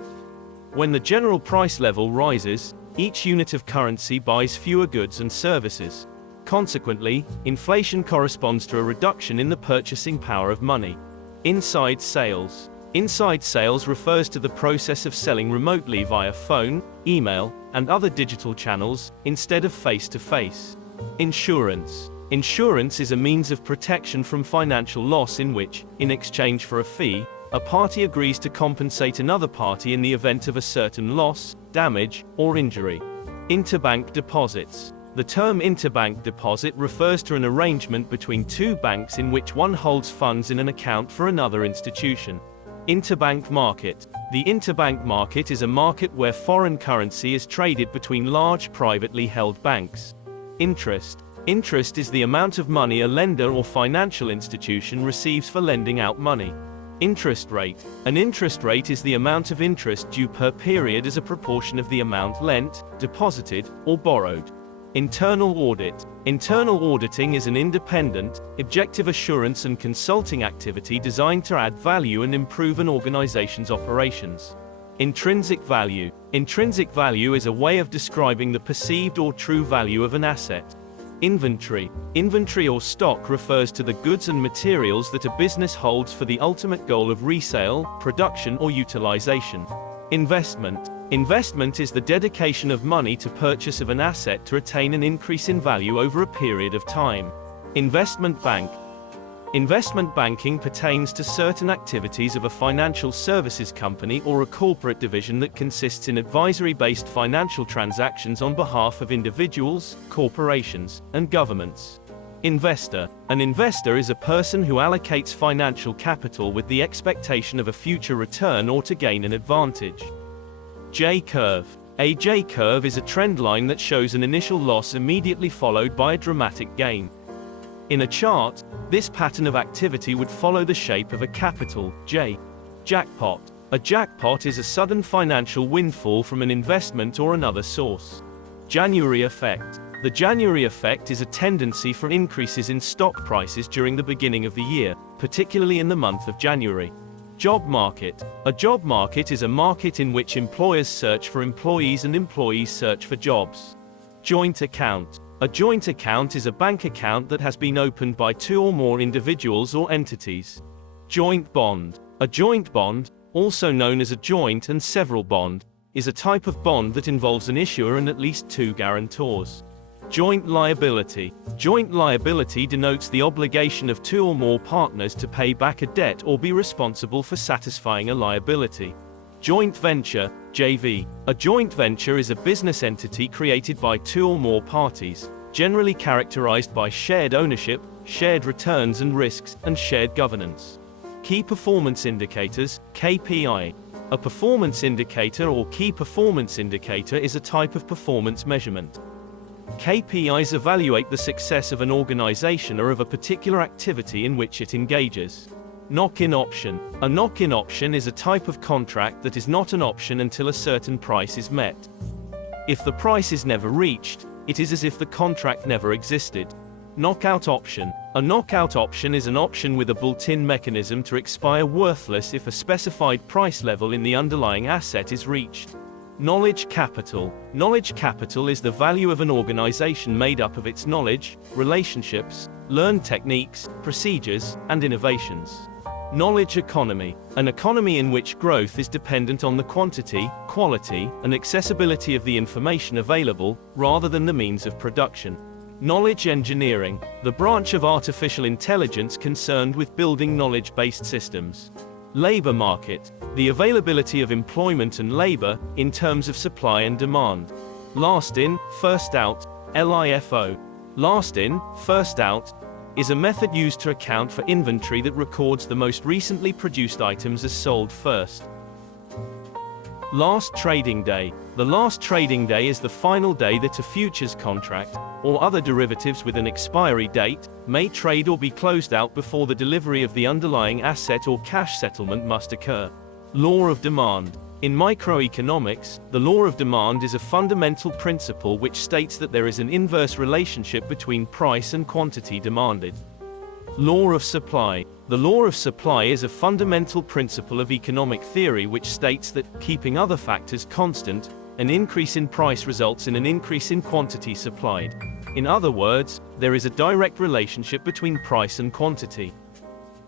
When the general price level rises, each unit of currency buys fewer goods and services. Consequently, inflation corresponds to a reduction in the purchasing power of money. Inside sales. Inside sales refers to the process of selling remotely via phone, email, and other digital channels, instead of face-to-face. Insurance. Insurance is a means of protection from financial loss in which, in exchange for a fee, a party agrees to compensate another party in the event of a certain loss, damage, or injury. Interbank deposits. The term interbank deposit refers to an arrangement between 2 banks in which one holds funds in an account for another institution. Interbank market. The interbank market is a market where foreign currency is traded between large privately held banks. Interest. Interest is the amount of money a lender or financial institution receives for lending out money. Interest rate. An interest rate is the amount of interest due per period as a proportion of the amount lent, deposited, or borrowed. Internal audit. Internal auditing is an independent, objective assurance and consulting activity designed to add value and improve an organization's operations. Intrinsic value. Intrinsic value is a way of describing the perceived or true value of an asset. Inventory. Inventory or stock refers to the goods and materials that a business holds for the ultimate goal of resale, production or utilization. Investment. Investment is the dedication of money to purchase of an asset to attain an increase in value over a period of time. Investment bank. Investment banking pertains to certain activities of a financial services company or a corporate division that consists in advisory-based financial transactions on behalf of individuals, corporations, and governments. Investor. An investor is a person who allocates financial capital with the expectation of a future return or to gain an advantage. J-curve. A J-curve is a trend line that shows an initial loss immediately followed by a dramatic gain. In a chart, this pattern of activity would follow the shape of a capital J. Jackpot. A jackpot is a sudden financial windfall from an investment or another source. January effect. The January effect is a tendency for increases in stock prices during the beginning of the year, particularly in the month of January. Job market. A job market is a market in which employers search for employees and employees search for jobs. Joint account. A joint account is a bank account that has been opened by two or more individuals or entities. Joint bond. A joint bond, also known as a joint and several bond, is a type of bond that involves an issuer and at least two guarantors. Joint liability. Joint liability denotes the obligation of two or more partners to pay back a debt or be responsible for satisfying a liability. Joint venture, JV. A joint venture is a business entity created by two or more parties, generally characterized by shared ownership, shared returns and risks, and shared governance. Key performance indicators, KPI. A performance indicator or key performance indicator is a type of performance measurement. KPIs evaluate the success of an organization or of a particular activity in which it engages. Knock-in option. A knock-in option is a type of contract that is not an option until a certain price is met. If the price is never reached, it is as if the contract never existed. Knockout option. A knockout option is an option with a built-in mechanism to expire worthless if a specified price level in the underlying asset is reached. Knowledge capital. Knowledge capital is the value of an organization made up of its knowledge, relationships, learned techniques, procedures, and innovations. Knowledge economy. An economy in which growth is dependent on the quantity, quality, and accessibility of the information available, rather than the means of production. Knowledge engineering. The branch of artificial intelligence concerned with building knowledge-based systems. Labor market. The availability of employment and labor, in terms of supply and demand. Last in, first out, LIFO. Last in, first out, is a method used to account for inventory that records the most recently produced items as sold first. Last trading day. The last trading day is the final day that a futures contract, or other derivatives with an expiry date, may trade or be closed out before the delivery of the underlying asset or cash settlement must occur. Law of demand. In microeconomics, the law of demand is a fundamental principle which states that there is an inverse relationship between price and quantity demanded. Law of supply. The law of supply is a fundamental principle of economic theory which states that, keeping other factors constant, an increase in price results in an increase in quantity supplied. In other words, there is a direct relationship between price and quantity.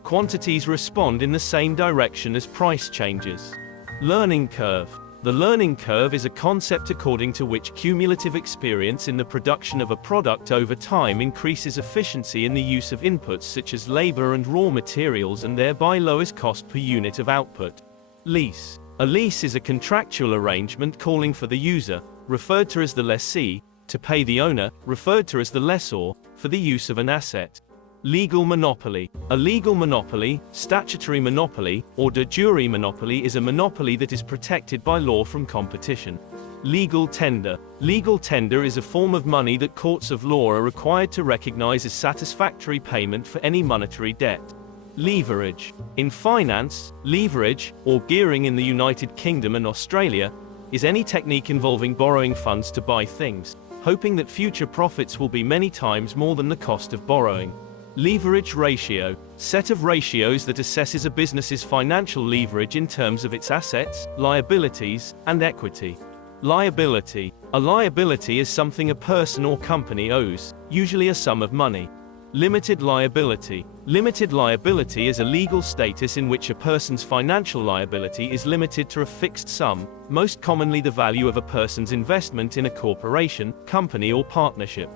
Quantities respond in the same direction as price changes. Learning curve. The learning curve is a concept according to which cumulative experience in the production of a product over time increases efficiency in the use of inputs such as labor and raw materials and thereby lowers cost per unit of output. Lease. A lease is a contractual arrangement calling for the user, referred to as the lessee, to pay the owner, referred to as the lessor, for the use of an asset. Legal monopoly. A legal monopoly, statutory monopoly, or de jure monopoly is a monopoly that is protected by law from competition. Legal tender. Legal tender is a form of money that courts of law are required to recognize as satisfactory payment for any monetary debt. Leverage. In finance, leverage, or gearing in the United Kingdom and Australia, is any technique involving borrowing funds to buy things, hoping that future profits will be many times more than the cost of borrowing. Leverage ratio. Set of ratios that assesses a business's financial leverage in terms of its assets, liabilities, and equity. Liability. A liability is something a person or company owes, usually a sum of money. Limited liability. Limited liability is a legal status in which a person's financial liability is limited to a fixed sum, most commonly the value of a person's investment in a corporation, company or partnership.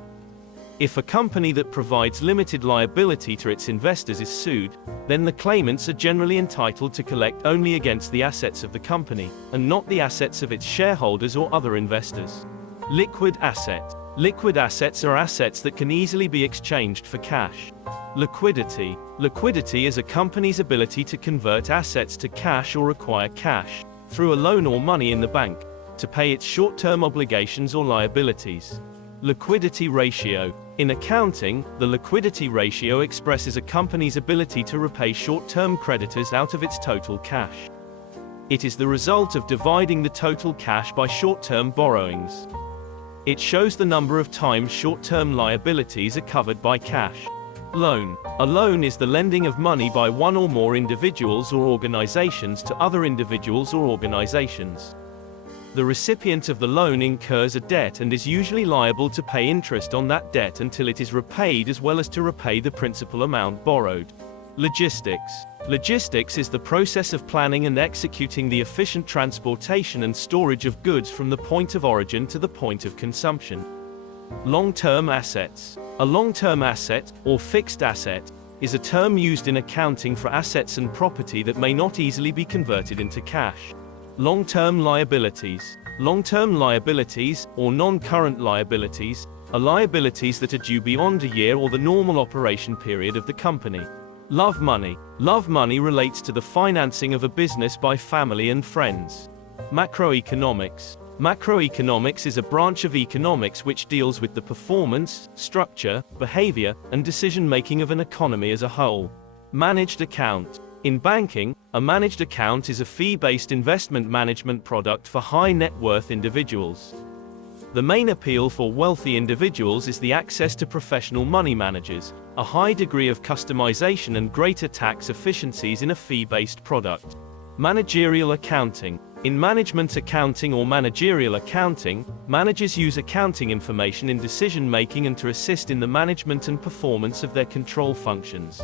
If a company that provides limited liability to its investors is sued, then the claimants are generally entitled to collect only against the assets of the company, and not the assets of its shareholders or other investors. Liquid asset. Liquid assets are assets that can easily be exchanged for cash. Liquidity. Liquidity is a company's ability to convert assets to cash or acquire cash, through a loan or money in the bank, to pay its short-term obligations or liabilities. Liquidity ratio. In accounting, the liquidity ratio expresses a company's ability to repay short-term creditors out of its total cash. It is the result of dividing the total cash by short-term borrowings. It shows the number of times short-term liabilities are covered by cash. Loan. A loan is the lending of money by one or more individuals or organizations to other individuals or organizations. The recipient of the loan incurs a debt and is usually liable to pay interest on that debt until it is repaid, as well as to repay the principal amount borrowed. Logistics. Logistics is the process of planning and executing the efficient transportation and storage of goods from the point of origin to the point of consumption. Long-term assets. A long-term asset, or fixed asset, is a term used in accounting for assets and property that may not easily be converted into cash. Long-term liabilities. Long-term liabilities, or non-current liabilities, are liabilities that are due beyond a year or the normal operation period of the company. Love money. Love money relates to the financing of a business by family and friends. Macroeconomics. Macroeconomics is a branch of economics which deals with the performance, structure, behavior, and decision-making of an economy as a whole. Managed account. In banking, a managed account is a fee-based investment management product for high net worth individuals. The main appeal for wealthy individuals is the access to professional money managers, a high degree of customization and greater tax efficiencies in a fee-based product. Managerial accounting. In management accounting or managerial accounting, managers use accounting information in decision-making and to assist in the management and performance of their control functions.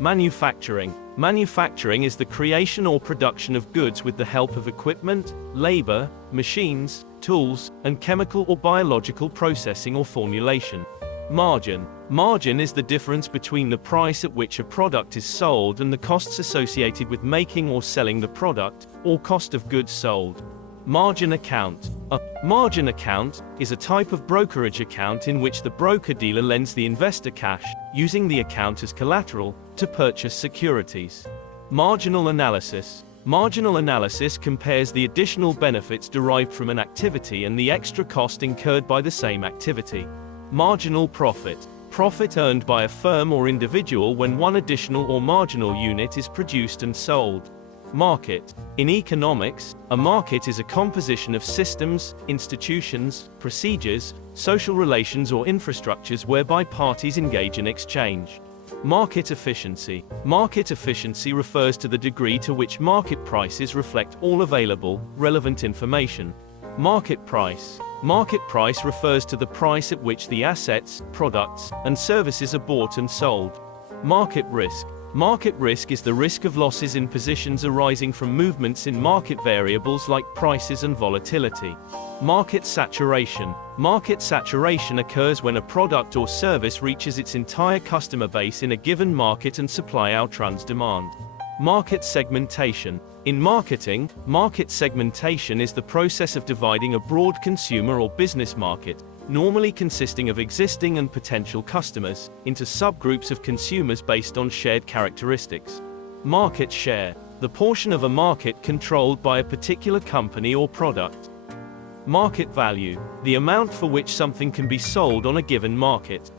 Manufacturing. Manufacturing is the creation or production of goods with the help of equipment, labor, machines, tools, and chemical or biological processing or formulation. Margin. Margin is the difference between the price at which a product is sold and the costs associated with making or selling the product, or cost of goods sold. Margin account. A margin account is a type of brokerage account in which the broker-dealer lends the investor cash, using the account as collateral, to purchase securities. Marginal analysis. Marginal analysis compares the additional benefits derived from an activity and the extra cost incurred by the same activity. Marginal profit. Profit earned by a firm or individual when one additional or marginal unit is produced and sold. Market. In economics, a market is a composition of systems, institutions, procedures, social relations or infrastructures whereby parties engage in exchange. Market efficiency. Market efficiency refers to the degree to which market prices reflect all available, relevant information. Market price. Market price refers to the price at which the assets, products, and services are bought and sold. Market risk. Market risk is the risk of losses in positions arising from movements in market variables like prices and volatility. Market saturation. Market saturation occurs when a product or service reaches its entire customer base in a given market and supply outruns demand. Market segmentation. In marketing, market segmentation is the process of dividing a broad consumer or business market, normally consisting of existing and potential customers, into subgroups of consumers based on shared characteristics. Market share. The portion of a market controlled by a particular company or product. Market value. The amount for which something can be sold on a given market.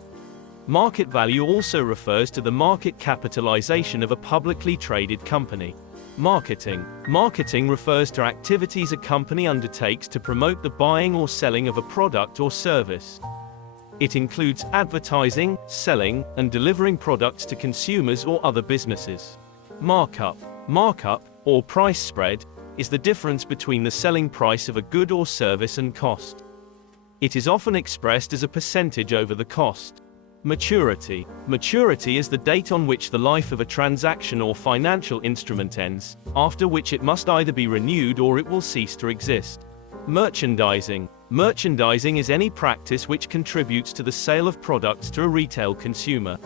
Market value also refers to the market capitalization of a publicly traded company. Marketing. Marketing refers to activities a company undertakes to promote the buying or selling of a product or service. It includes advertising, selling, and delivering products to consumers or other businesses. Markup. Markup, or price spread, is the difference between the selling price of a good or service and cost. It is often expressed as a percentage over the cost. Maturity. Maturity is the date on which the life of a transaction or financial instrument ends, after which it must either be renewed or it will cease to exist. Merchandising. Merchandising is any practice which contributes to the sale of products to a retail consumer.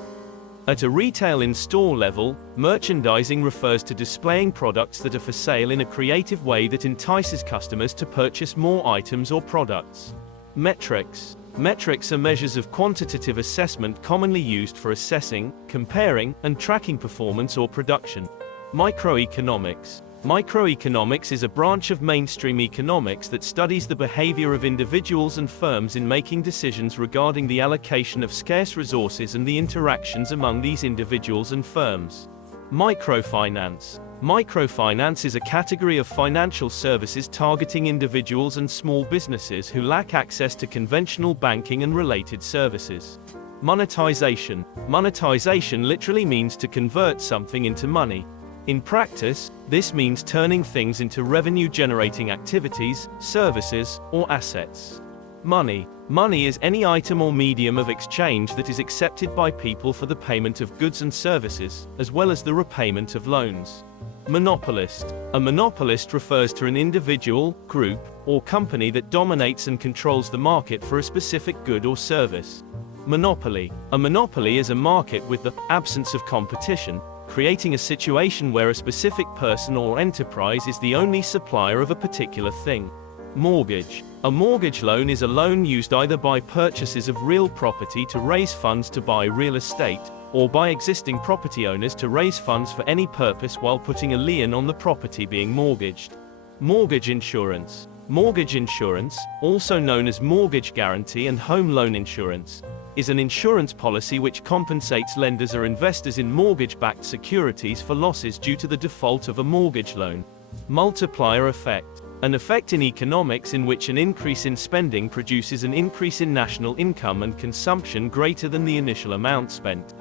At a retail in-store level, merchandising refers to displaying products that are for sale in a creative way that entices customers to purchase more items or products. Metrics. Metrics are measures of quantitative assessment commonly used for assessing, comparing, and tracking performance or production. Microeconomics. Microeconomics is a branch of mainstream economics that studies the behavior of individuals and firms in making decisions regarding the allocation of scarce resources and the interactions among these individuals and firms. Microfinance. Microfinance is a category of financial services targeting individuals and small businesses who lack access to conventional banking and related services. Monetization. Monetization literally means to convert something into money. In practice, this means turning things into revenue-generating activities, services, or assets. Money. Money is any item or medium of exchange that is accepted by people for the payment of goods and services, as well as the repayment of loans. Monopolist. A monopolist refers to an individual, group, or company that dominates and controls the market for a specific good or service. Monopoly. A monopoly is a market with the absence of competition, creating a situation where a specific person or enterprise is the only supplier of a particular thing. Mortgage. A mortgage loan is a loan used either by purchasers of real property to raise funds to buy real estate, or by existing property owners to raise funds for any purpose while putting a lien on the property being mortgaged. Mortgage insurance. Mortgage insurance, also known as mortgage guarantee and home loan insurance, is an insurance policy which compensates lenders or investors in mortgage-backed securities for losses due to the default of a mortgage loan. Multiplier effect. An effect in economics in which an increase in spending produces an increase in national income and consumption greater than the initial amount spent.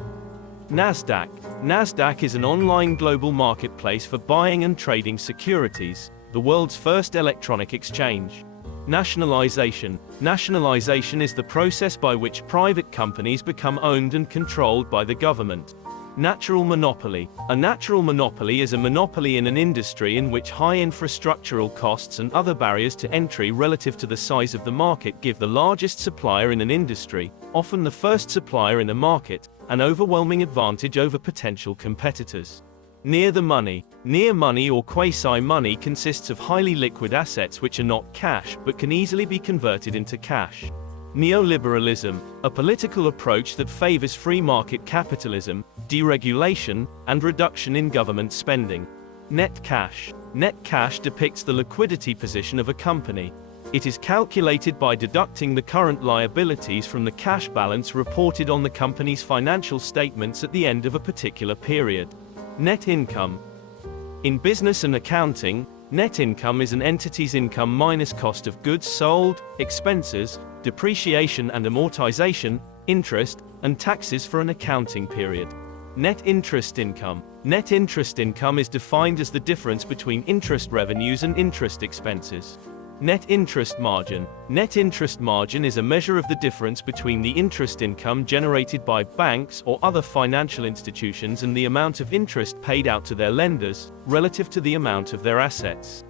Nasdaq. Nasdaq is an online global marketplace for buying and trading securities, the world's first electronic exchange. Nationalization. Nationalization is the process by which private companies become owned and controlled by the government. Natural monopoly. A natural monopoly is a monopoly in an industry in which high infrastructural costs and other barriers to entry relative to the size of the market give the largest supplier in an industry, often the first supplier in a market, an overwhelming advantage over potential competitors. Near the money. Near money or quasi-money consists of highly liquid assets which are not cash but can easily be converted into cash. Neoliberalism, a political approach that favors free market capitalism, deregulation, and reduction in government spending. Net cash. Net cash depicts the liquidity position of a company. It is calculated by deducting the current liabilities from the cash balance reported on the company's financial statements at the end of a particular period. Net income. In business and accounting, net income is an entity's income minus cost of goods sold, expenses, depreciation and amortization, interest, and taxes for an accounting period. Net interest income. Net interest income is defined as the difference between interest revenues and interest expenses. Net interest margin. Net interest margin is a measure of the difference between the interest income generated by banks or other financial institutions and the amount of interest paid out to their lenders, relative to the amount of their assets.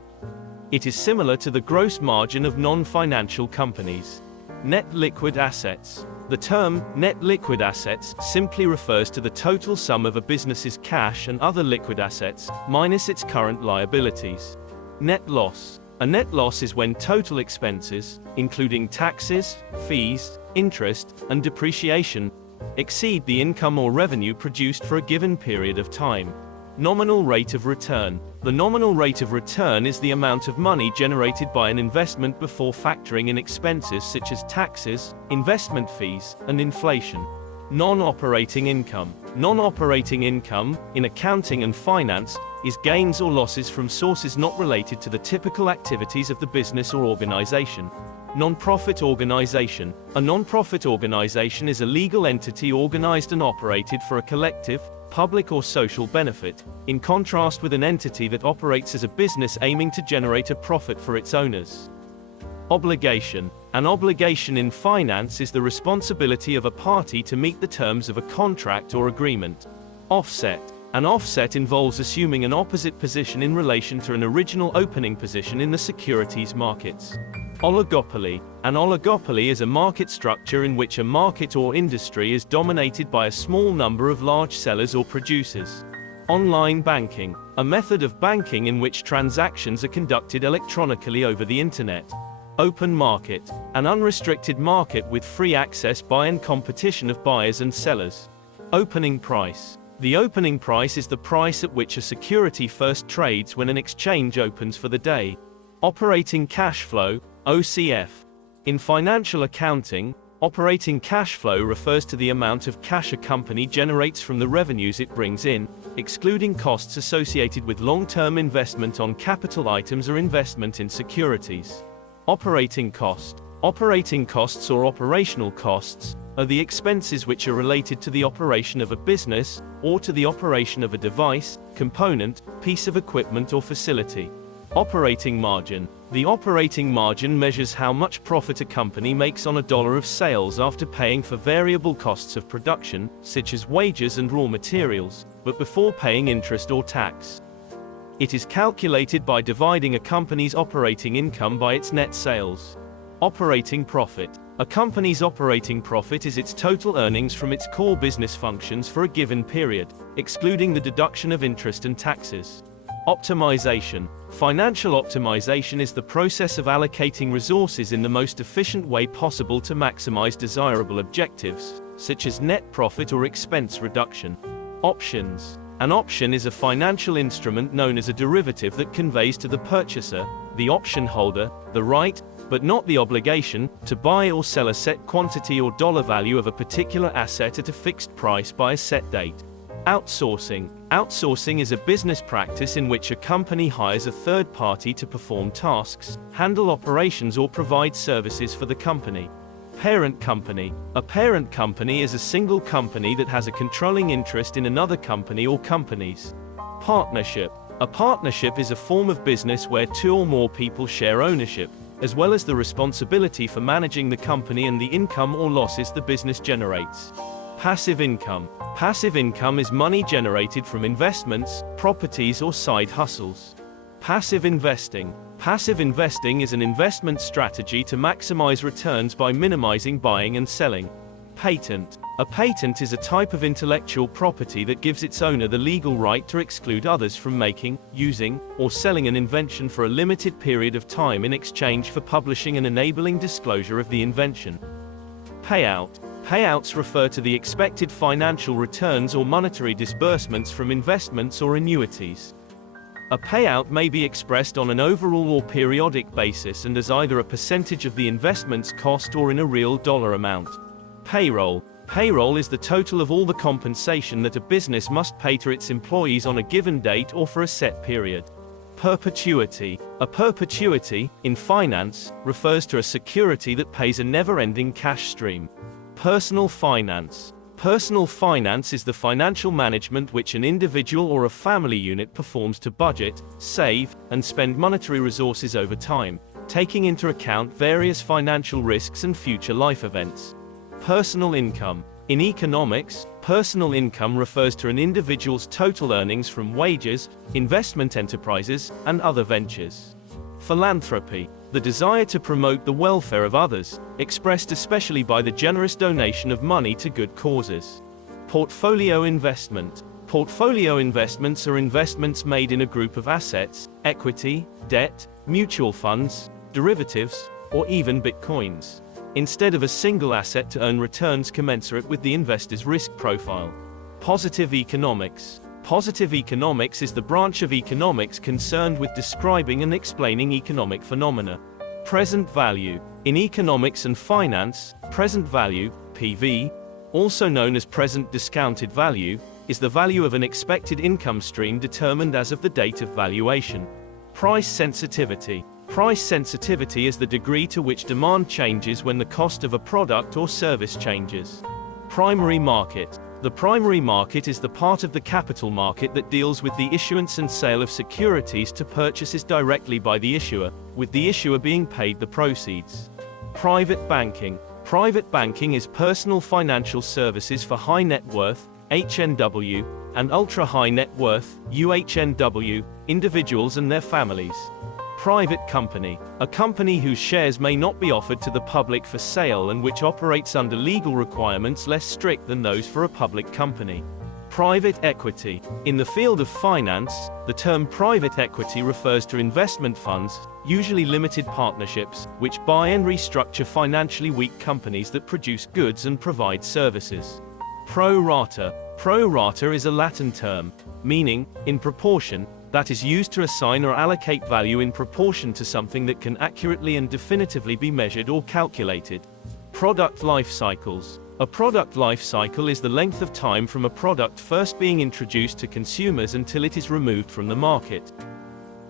It is similar to the gross margin of non-financial companies. Net liquid assets. The term, net liquid assets, simply refers to the total sum of a business's cash and other liquid assets, minus its current liabilities. Net loss. A net loss is when total expenses, including taxes, fees, interest, and depreciation, exceed the income or revenue produced for a given period of time. Nominal rate of return. The nominal rate of return is the amount of money generated by an investment before factoring in expenses such as taxes, investment fees, and inflation. Non-operating income. Non-operating income, in accounting and finance, is gains or losses from sources not related to the typical activities of the business or organization. Non-profit organization. A non-profit organization is a legal entity organized and operated for a collective, public or social benefit, in contrast with an entity that operates as a business aiming to generate a profit for its owners. Obligation. An obligation in finance is the responsibility of a party to meet the terms of a contract or agreement. Offset. An offset involves assuming an opposite position in relation to an original opening position in the securities markets. Oligopoly. An oligopoly is a market structure in which a market or industry is dominated by a small number of large sellers or producers. Online banking. A method of banking in which transactions are conducted electronically over the internet. Open market. An unrestricted market with free access by and competition of buyers and sellers. Opening price. The opening price is the price at which a security first trades when an exchange opens for the day. Operating cash flow, OCF. In financial accounting, operating cash flow refers to the amount of cash a company generates from the revenues it brings in, excluding costs associated with long-term investment on capital items or investment in securities. Operating cost. Operating costs or operational costs are the expenses which are related to the operation of a business, or to the operation of a device, component, piece of equipment or facility. Operating margin. The operating margin measures how much profit a company makes on a dollar of sales after paying for variable costs of production, such as wages and raw materials, but before paying interest or tax. It is calculated by dividing a company's operating income by its net sales. Operating profit. A company's operating profit is its total earnings from its core business functions for a given period, excluding the deduction of interest and taxes. Optimization. Financial optimization is the process of allocating resources in the most efficient way possible to maximize desirable objectives, such as net profit or expense reduction. Options. An option is a financial instrument known as a derivative that conveys to the purchaser, the option holder, the right, but not the obligation, to buy or sell a set quantity or dollar value of a particular asset at a fixed price by a set date. Outsourcing. Outsourcing is a business practice in which a company hires a third party to perform tasks, handle operations or provide services for the company. Parent company. A parent company is a single company that has a controlling interest in another company or companies. Partnership. A partnership is a form of business where two or more people share ownership, as well as the responsibility for managing the company and the income or losses the business generates. Passive income. Passive income is money generated from investments, properties or side hustles. Passive investing. Passive investing is an investment strategy to maximize returns by minimizing buying and selling. Patent. A patent is a type of intellectual property that gives its owner the legal right to exclude others from making, using, or selling an invention for a limited period of time in exchange for publishing and enabling disclosure of the invention. Payout. Payouts refer to the expected financial returns or monetary disbursements from investments or annuities. A payout may be expressed on an overall or periodic basis and as either a percentage of the investment's cost or in a real dollar amount. Payroll. Payroll is the total of all the compensation that a business must pay to its employees on a given date or for a set period. Perpetuity. A perpetuity, in finance, refers to a security that pays a never-ending cash stream. Personal finance. Personal finance is the financial management which an individual or a family unit performs to budget, save, and spend monetary resources over time, taking into account various financial risks and future life events. Personal income. In economics, personal income refers to an individual's total earnings from wages, investment enterprises, and other ventures. Philanthropy. The desire to promote the welfare of others, expressed especially by the generous donation of money to good causes. Portfolio investment. Portfolio investments are investments made in a group of assets, equity, debt, mutual funds, derivatives, or even bitcoins, instead of a single asset to earn returns commensurate with the investor's risk profile. Positive economics. Positive economics is the branch of economics concerned with describing and explaining economic phenomena. Present value. In economics and finance, present value, PV, also known as present discounted value, is the value of an expected income stream determined as of the date of valuation. Price sensitivity. Price sensitivity is the degree to which demand changes when the cost of a product or service changes. Primary market. The primary market is the part of the capital market that deals with the issuance and sale of securities to purchases directly by the issuer, with the issuer being paid the proceeds. Private banking. Private banking is personal financial services for high net worth, HNW, and ultra-high net worth, UHNW, individuals and their families. Private company. A company whose shares may not be offered to the public for sale and which operates under legal requirements less strict than those for a public company. Private equity. In the field of finance, the term private equity refers to investment funds, usually limited partnerships, which buy and restructure financially weak companies that produce goods and provide services. Pro rata. Pro rata is a Latin term, meaning, in proportion, that is used to assign or allocate value in proportion to something that can accurately and definitively be measured or calculated. Product life cycles. A product life cycle is the length of time from a product first being introduced to consumers until it is removed from the market.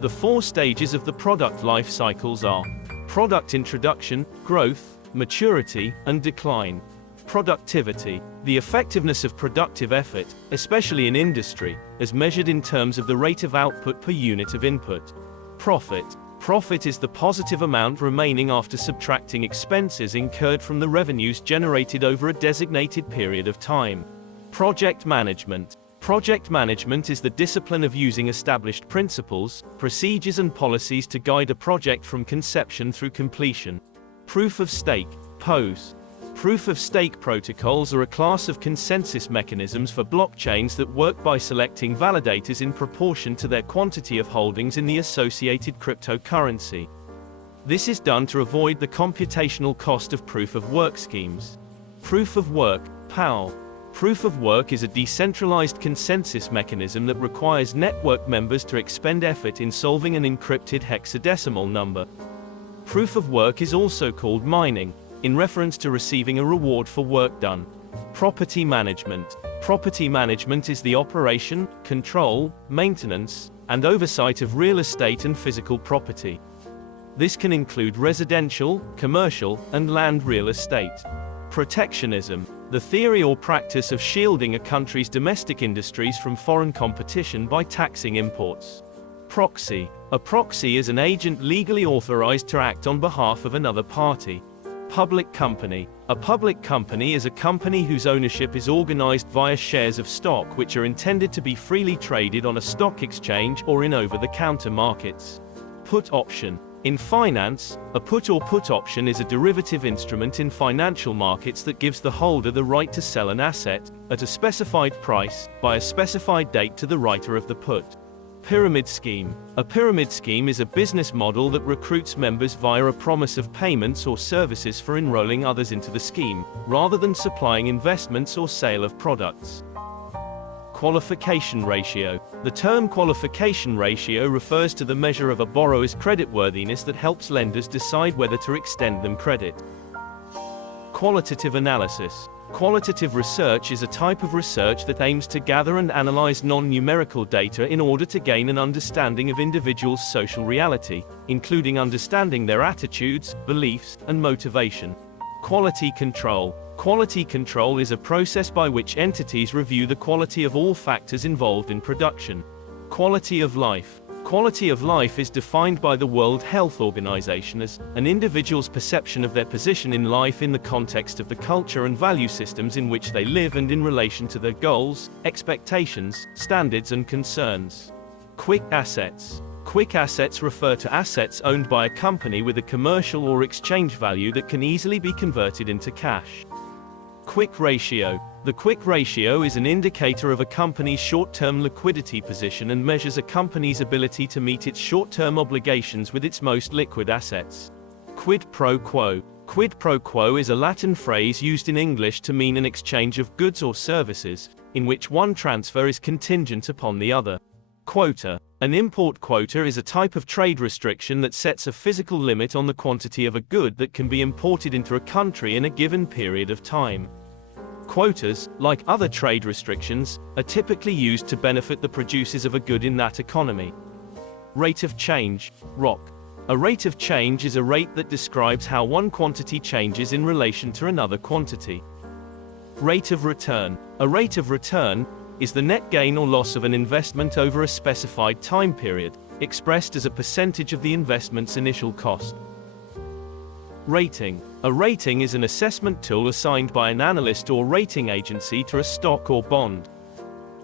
The 4 stages of the product life cycles are product introduction, growth, maturity, and decline. Productivity. The effectiveness of productive effort, especially in industry, as measured in terms of the rate of output per unit of input. Profit. Profit is the positive amount remaining after subtracting expenses incurred from the revenues generated over a designated period of time. Project management. Project management is the discipline of using established principles, procedures and policies to guide a project from conception through completion. Proof of stake, POS. Proof-of-stake protocols are a class of consensus mechanisms for blockchains that work by selecting validators in proportion to their quantity of holdings in the associated cryptocurrency. This is done to avoid the computational cost of proof-of-work schemes. Proof-of-work, POW. Proof-of-work is a decentralized consensus mechanism that requires network members to expend effort in solving an encrypted hexadecimal number. Proof-of-work is also called mining, in reference to receiving a reward for work done. Property management. Property management is the operation, control, maintenance, and oversight of real estate and physical property. This can include residential, commercial, and land real estate. Protectionism. The theory or practice of shielding a country's domestic industries from foreign competition by taxing imports. Proxy. A proxy is an agent legally authorized to act on behalf of another party. Public company. A public company is a company whose ownership is organized via shares of stock which are intended to be freely traded on a stock exchange or in over-the-counter markets. Put option. In finance, a put or put option is a derivative instrument in financial markets that gives the holder the right to sell an asset, at a specified price, by a specified date to the writer of the put. Pyramid scheme. A pyramid scheme is a business model that recruits members via a promise of payments or services for enrolling others into the scheme, rather than supplying investments or sale of products. Qualification ratio. The term qualification ratio refers to the measure of a borrower's creditworthiness that helps lenders decide whether to extend them credit. Qualitative analysis. Qualitative research is a type of research that aims to gather and analyze non-numerical data in order to gain an understanding of individuals' social reality, including understanding their attitudes, beliefs, and motivation. Quality control. Quality control is a process by which entities review the quality of all factors involved in production. Quality of life. Quality of life is defined by the World Health Organization as an individual's perception of their position in life in the context of the culture and value systems in which they live and in relation to their goals, expectations, standards and concerns. Quick assets. Quick assets refer to assets owned by a company with a commercial or exchange value that can easily be converted into cash. Quick ratio. The quick ratio is an indicator of a company's short-term liquidity position and measures a company's ability to meet its short-term obligations with its most liquid assets. Quid pro quo. Quid pro quo is a Latin phrase used in English to mean an exchange of goods or services, in which one transfer is contingent upon the other. Quota. An import quota is a type of trade restriction that sets a physical limit on the quantity of a good that can be imported into a country in a given period of time. Quotas, like other trade restrictions, are typically used to benefit the producers of a good in that economy. Rate of change, ROC. A rate of change is a rate that describes how one quantity changes in relation to another quantity. Rate of return. A rate of return is the net gain or loss of an investment over a specified time period, expressed as a percentage of the investment's initial cost. Rating. A rating is an assessment tool assigned by an analyst or rating agency to a stock or bond.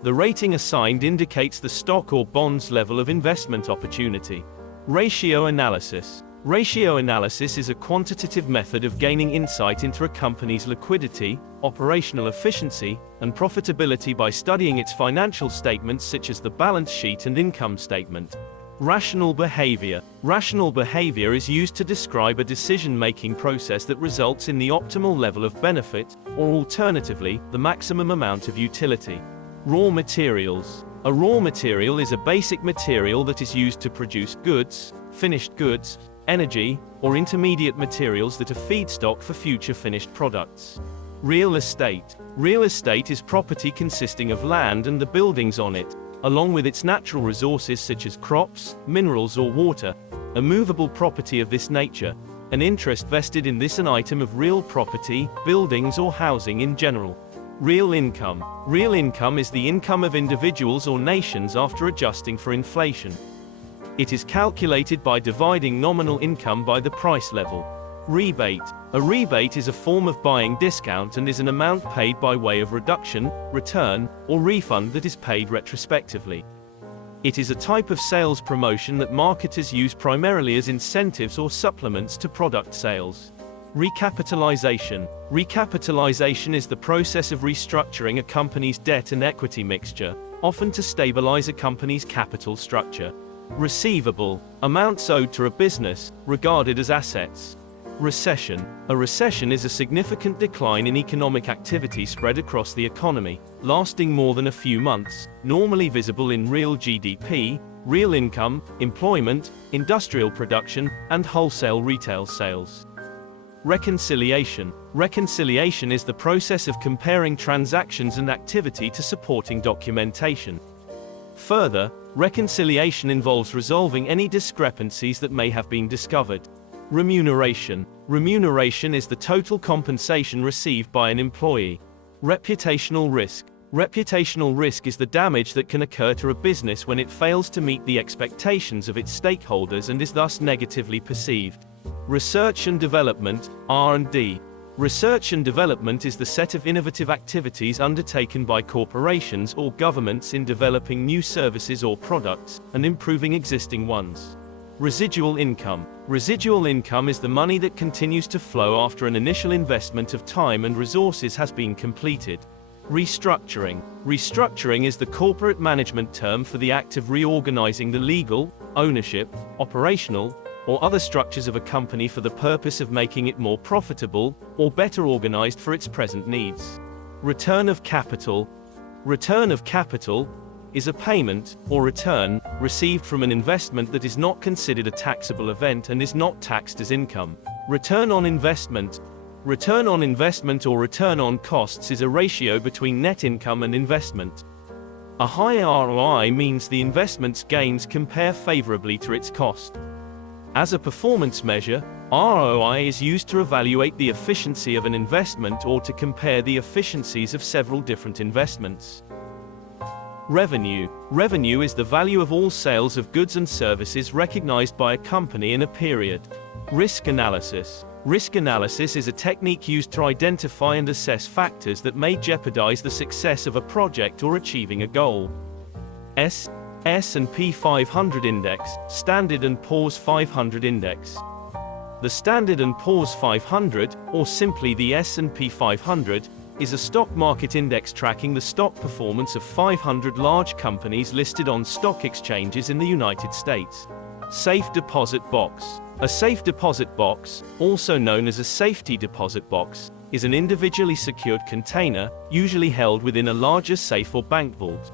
The rating assigned indicates the stock or bond's level of investment opportunity. Ratio analysis. Ratio analysis is a quantitative method of gaining insight into a company's liquidity, operational efficiency, and profitability by studying its financial statements such as the balance sheet and income statement. Rational behavior. Rational behavior is used to describe a decision-making process that results in the optimal level of benefit, or alternatively, the maximum amount of utility. Raw materials. A raw material is a basic material that is used to produce goods, finished goods, energy, or intermediate materials that are feedstock for future finished products. Real estate. Real estate is property consisting of land and the buildings on it, along with its natural resources such as crops, minerals or water. A movable property of this nature, an interest vested in this an item of real property, buildings or housing in general. Real income. Real income is the income of individuals or nations after adjusting for inflation. It is calculated by dividing nominal income by the price level. Rebate. A rebate is a form of buying discount and is an amount paid by way of reduction, return, or refund that is paid retrospectively. It is a type of sales promotion that marketers use primarily as incentives or supplements to product sales. Recapitalization. Recapitalization is the process of restructuring a company's debt and equity mixture, often to stabilize a company's capital structure. Receivable. Amounts owed to a business, regarded as assets. Recession. A recession is a significant decline in economic activity spread across the economy, lasting more than a few months, normally visible in real GDP, real income, employment, industrial production, and wholesale retail sales. Reconciliation. Reconciliation is the process of comparing transactions and activity to supporting documentation. Further, reconciliation involves resolving any discrepancies that may have been discovered. Remuneration. Remuneration is the total compensation received by an employee. Reputational risk. Reputational risk is the damage that can occur to a business when it fails to meet the expectations of its stakeholders and is thus negatively perceived. Research and development, R&D. Research and development is the set of innovative activities undertaken by corporations or governments in developing new services or products, and improving existing ones. Residual income. Residual income is the money that continues to flow after an initial investment of time and resources has been completed. Restructuring. Restructuring is the corporate management term for the act of reorganizing the legal, ownership, operational, or other structures of a company for the purpose of making it more profitable, or better organized for its present needs. Return of capital. Return of capital is a payment, or return, received from an investment that is not considered a taxable event and is not taxed as income. Return on investment. Return on investment or return on costs is a ratio between net income and investment. A high ROI means the investment's gains compare favorably to its cost. As a performance measure, ROI is used to evaluate the efficiency of an investment or to compare the efficiencies of several different investments. Revenue. Revenue is the value of all sales of goods and services recognized by a company in a period. Risk analysis. Risk analysis is a technique used to identify and assess factors that may jeopardize the success of a project or achieving a goal. S&P 500 Index, Standard & Poor's 500 Index. The Standard & Poor's 500, or simply the S&P 500, is a stock market index tracking the stock performance of 500 large companies listed on stock exchanges in the United States. Safe deposit box. A safe deposit box, also known as a safety deposit box, is an individually secured container, usually held within a larger safe or bank vault.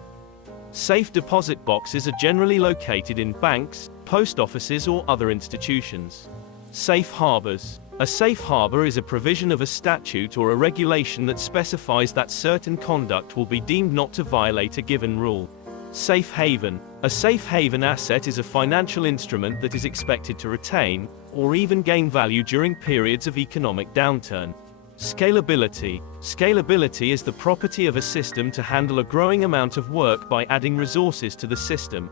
Safe deposit boxes are generally located in banks, post offices or other institutions. Safe harbors. A safe harbor is a provision of a statute or a regulation that specifies that certain conduct will be deemed not to violate a given rule. Safe haven. A safe haven asset is a financial instrument that is expected to retain, or even gain value during periods of economic downturn. Scalability. Scalability is the property of a system to handle a growing amount of work by adding resources to the system.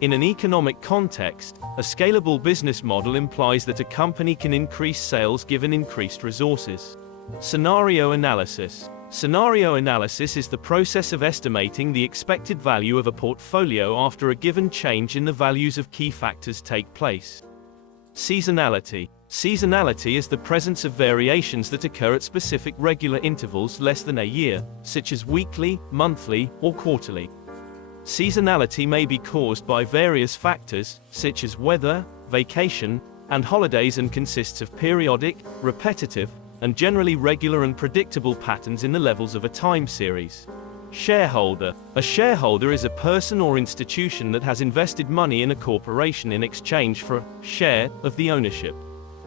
In an economic context, a scalable business model implies that a company can increase sales given increased resources. Scenario analysis. Scenario analysis is the process of estimating the expected value of a portfolio after a given change in the values of key factors take place. Seasonality. Seasonality is the presence of variations that occur at specific regular intervals less than a year, such as weekly, monthly, or quarterly. Seasonality may be caused by various factors, such as weather, vacation, and holidays, and consists of periodic, repetitive, and generally regular and predictable patterns in the levels of a time series. Shareholder. A shareholder is a person or institution that has invested money in a corporation in exchange for a share of the ownership.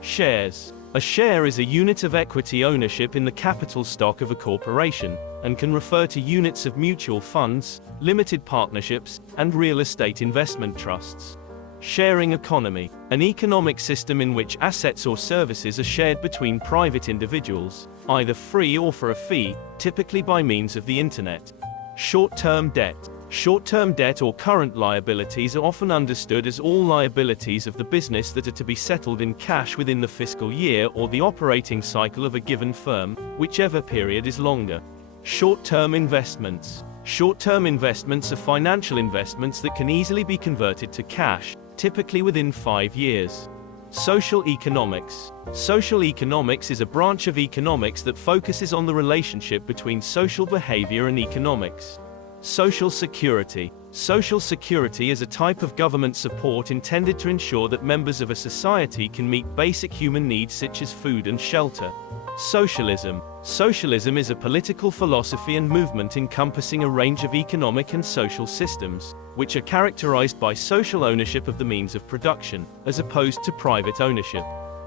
Shares. A share is a unit of equity ownership in the capital stock of a corporation, and can refer to units of mutual funds, limited partnerships, and real estate investment trusts. Sharing economy. An economic system in which assets or services are shared between private individuals, either free or for a fee, typically by means of the internet. Short-term debt. Short-term debt or current liabilities are often understood as all liabilities of the business that are to be settled in cash within the fiscal year or the operating cycle of a given firm, whichever period is longer. Short-term investments. Short-term investments are financial investments that can easily be converted to cash, typically within 5 years. Social economics. Social economics is a branch of economics that focuses on the relationship between social behavior and economics. Social security. Social security is a type of government support intended to ensure that members of a society can meet basic human needs such as food and shelter. Socialism. Socialism is a political philosophy and movement encompassing a range of economic and social systems, which are characterized by social ownership of the means of production, as opposed to private ownership.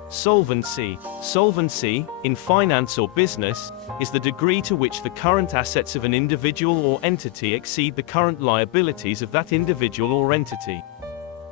Solvency. Solvency, in finance or business, is the degree to which the current assets of an individual or entity exceed the current liabilities of that individual or entity.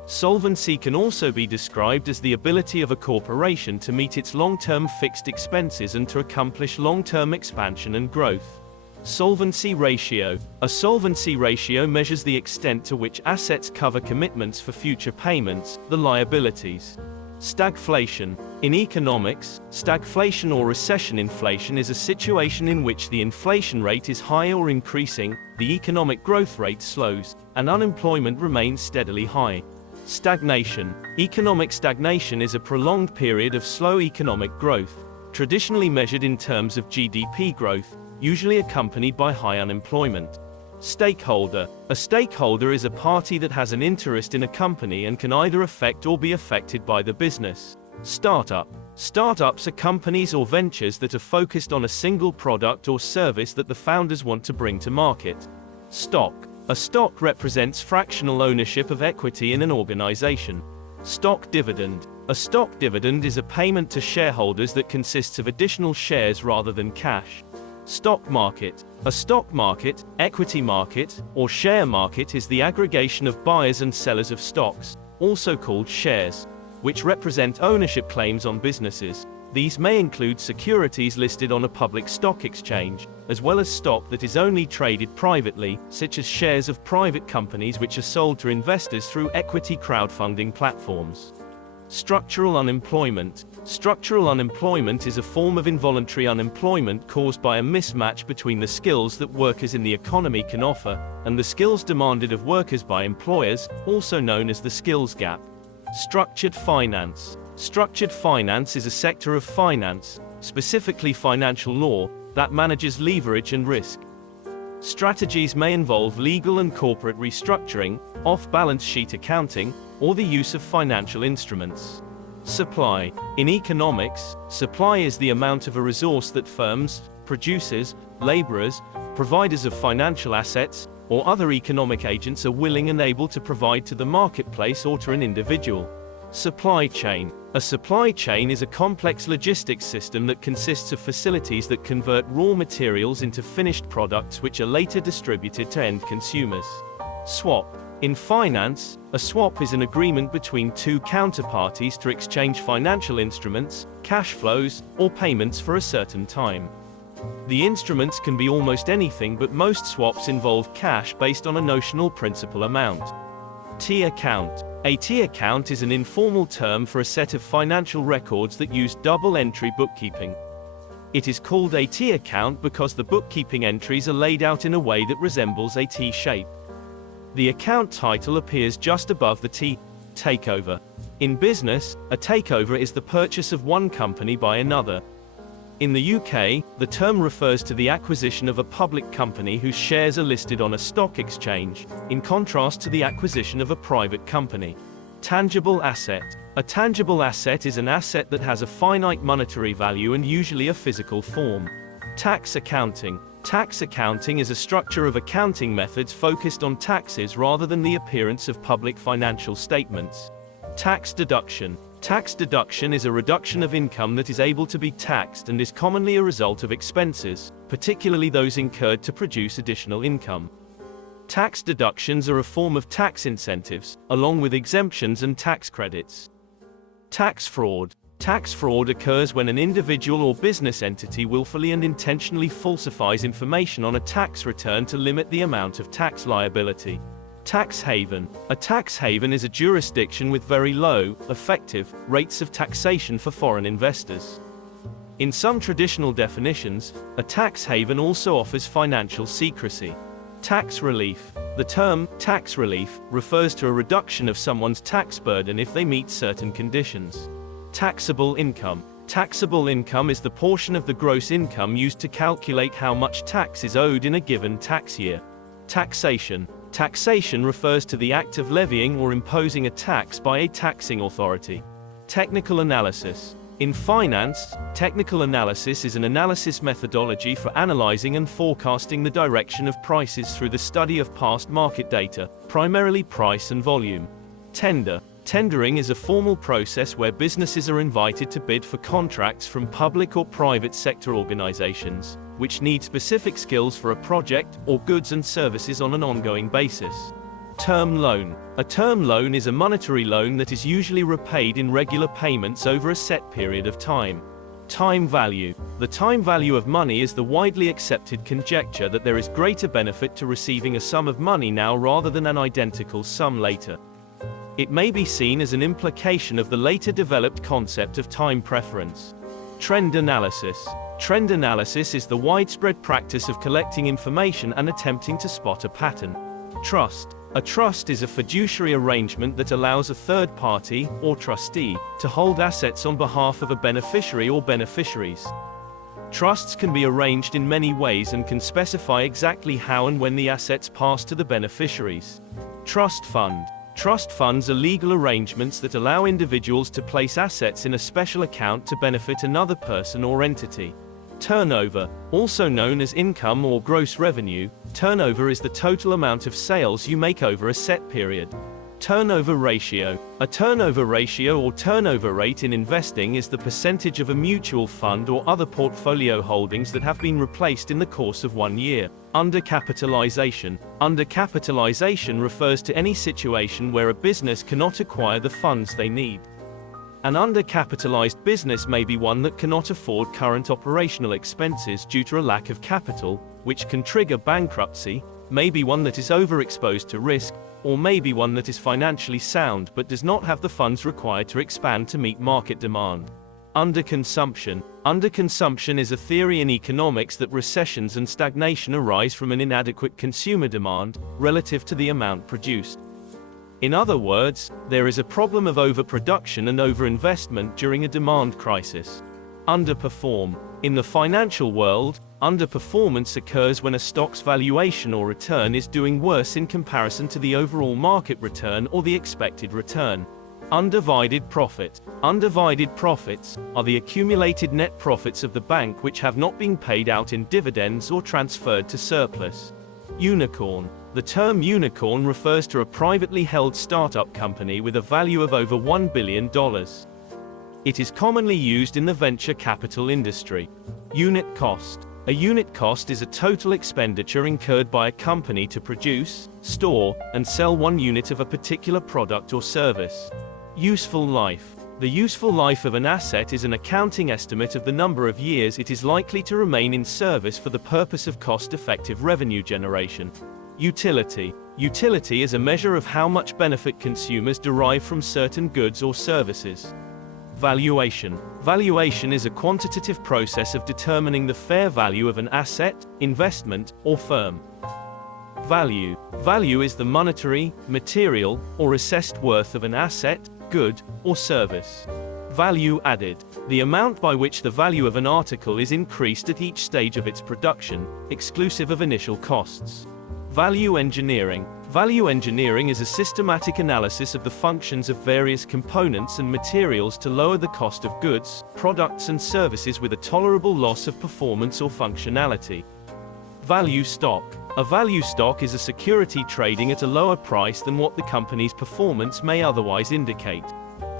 Solvency can also be described as the ability of a corporation to meet its long-term fixed expenses and to accomplish long-term expansion and growth. Solvency ratio. A solvency ratio measures the extent to which assets cover commitments for future payments, the liabilities. Stagflation. In economics, stagflation or recession inflation is a situation in which the inflation rate is high or increasing, the economic growth rate slows, and unemployment remains steadily high. Stagnation. Economic stagnation is a prolonged period of slow economic growth, traditionally measured in terms of GDP growth, usually accompanied by high unemployment. Stakeholder. A stakeholder is a party that has an interest in a company and can either affect or be affected by the business. Startup. Startups are companies or ventures that are focused on a single product or service that the founders want to bring to market. Stock. A stock represents fractional ownership of equity in an organization. Stock dividend. A stock dividend is a payment to shareholders that consists of additional shares rather than cash. Stock market. A stock market, equity market, or share market is the aggregation of buyers and sellers of stocks, also called shares, which represent ownership claims on businesses. These may include securities listed on a public stock exchange, as well as stock that is only traded privately, such as shares of private companies which are sold to investors through equity crowdfunding platforms. Structural unemployment. Structural unemployment is a form of involuntary unemployment caused by a mismatch between the skills that workers in the economy can offer, and the skills demanded of workers by employers, also known as the skills gap. Structured finance. Structured finance is a sector of finance, specifically financial law, that manages leverage and risk. Strategies may involve legal and corporate restructuring, off-balance sheet accounting, or the use of financial instruments. Supply. In economics, supply is the amount of a resource that firms, producers, laborers, providers of financial assets, or other economic agents are willing and able to provide to the marketplace or to an individual. Supply chain. A supply chain is a complex logistics system that consists of facilities that convert raw materials into finished products which are later distributed to end consumers. Swap. In finance, a swap is an agreement between two counterparties to exchange financial instruments, cash flows, or payments for a certain time. The instruments can be almost anything, but most swaps involve cash based on a notional principal amount. T account. A T account is an informal term for a set of financial records that use double-entry bookkeeping. It is called a T account because the bookkeeping entries are laid out in a way that resembles a T shape. The account title appears just above the T. Takeover. In business, a takeover is the purchase of one company by another. In the UK, the term refers to the acquisition of a public company whose shares are listed on a stock exchange, in contrast to the acquisition of a private company. Tangible asset. A tangible asset is an asset that has a finite monetary value and usually a physical form. Tax accounting. Tax accounting is a structure of accounting methods focused on taxes rather than the appearance of public financial statements. Tax deduction. Tax deduction is a reduction of income that is able to be taxed and is commonly a result of expenses, particularly those incurred to produce additional income. Tax deductions are a form of tax incentives, along with exemptions and tax credits. Tax fraud. Tax fraud occurs when an individual or business entity willfully and intentionally falsifies information on a tax return to limit the amount of tax liability. Tax haven. A tax haven is a jurisdiction with very low, effective, rates of taxation for foreign investors. In some traditional definitions, a tax haven also offers financial secrecy. Tax relief. The term, tax relief, refers to a reduction of someone's tax burden if they meet certain conditions. Taxable income. Taxable income is the portion of the gross income used to calculate how much tax is owed in a given tax year. Taxation. Taxation refers to the act of levying or imposing a tax by a taxing authority. Technical analysis. In finance, technical analysis is an analysis methodology for analyzing and forecasting the direction of prices through the study of past market data, primarily price and volume. Tender. Tendering is a formal process where businesses are invited to bid for contracts from public or private sector organizations, which need specific skills for a project, or goods and services on an ongoing basis. Term loan. A term loan is a monetary loan that is usually repaid in regular payments over a set period of time. Time value. The time value of money is the widely accepted conjecture that there is greater benefit to receiving a sum of money now rather than an identical sum later. It may be seen as an implication of the later developed concept of time preference. Trend analysis. Trend analysis is the widespread practice of collecting information and attempting to spot a pattern. Trust. A trust is a fiduciary arrangement that allows a third party, or trustee, to hold assets on behalf of a beneficiary or beneficiaries. Trusts can be arranged in many ways and can specify exactly how and when the assets pass to the beneficiaries. Trust fund. Trust funds are legal arrangements that allow individuals to place assets in a special account to benefit another person or entity. Turnover, also known as income or gross revenue, turnover is the total amount of sales you make over a set period. Turnover ratio. A turnover ratio or turnover rate in investing is the percentage of a mutual fund or other portfolio holdings that have been replaced in the course of 1 year. Undercapitalization. Undercapitalization refers to any situation where a business cannot acquire the funds they need. An undercapitalized business may be one that cannot afford current operational expenses due to a lack of capital, which can trigger bankruptcy, may be one that is overexposed to risk, or may be one that is financially sound but does not have the funds required to expand to meet market demand. Underconsumption. Underconsumption is a theory in economics that recessions and stagnation arise from an inadequate consumer demand, relative to the amount produced. In other words, there is a problem of overproduction and overinvestment during a demand crisis. Underperform. In the financial world, underperformance occurs when a stock's valuation or return is doing worse in comparison to the overall market return or the expected return. Undivided profit. Undivided profits are the accumulated net profits of the bank which have not been paid out in dividends or transferred to surplus. Unicorn. The term unicorn refers to a privately held startup company with a value of over $1 billion. It is commonly used in the venture capital industry. Unit cost. A unit cost is a total expenditure incurred by a company to produce, store, and sell one unit of a particular product or service. Useful life. The useful life of an asset is an accounting estimate of the number of years it is likely to remain in service for the purpose of cost-effective revenue generation. Utility. Utility is a measure of how much benefit consumers derive from certain goods or services. Valuation. Valuation is a quantitative process of determining the fair value of an asset, investment, or firm. Value. Value is the monetary, material, or assessed worth of an asset, good, or service. Value added. The amount by which the value of an article is increased at each stage of its production, exclusive of initial costs. Value engineering. Value engineering is a systematic analysis of the functions of various components and materials to lower the cost of goods, products and services with a tolerable loss of performance or functionality. Value stock. A value stock is a security trading at a lower price than what the company's performance may otherwise indicate.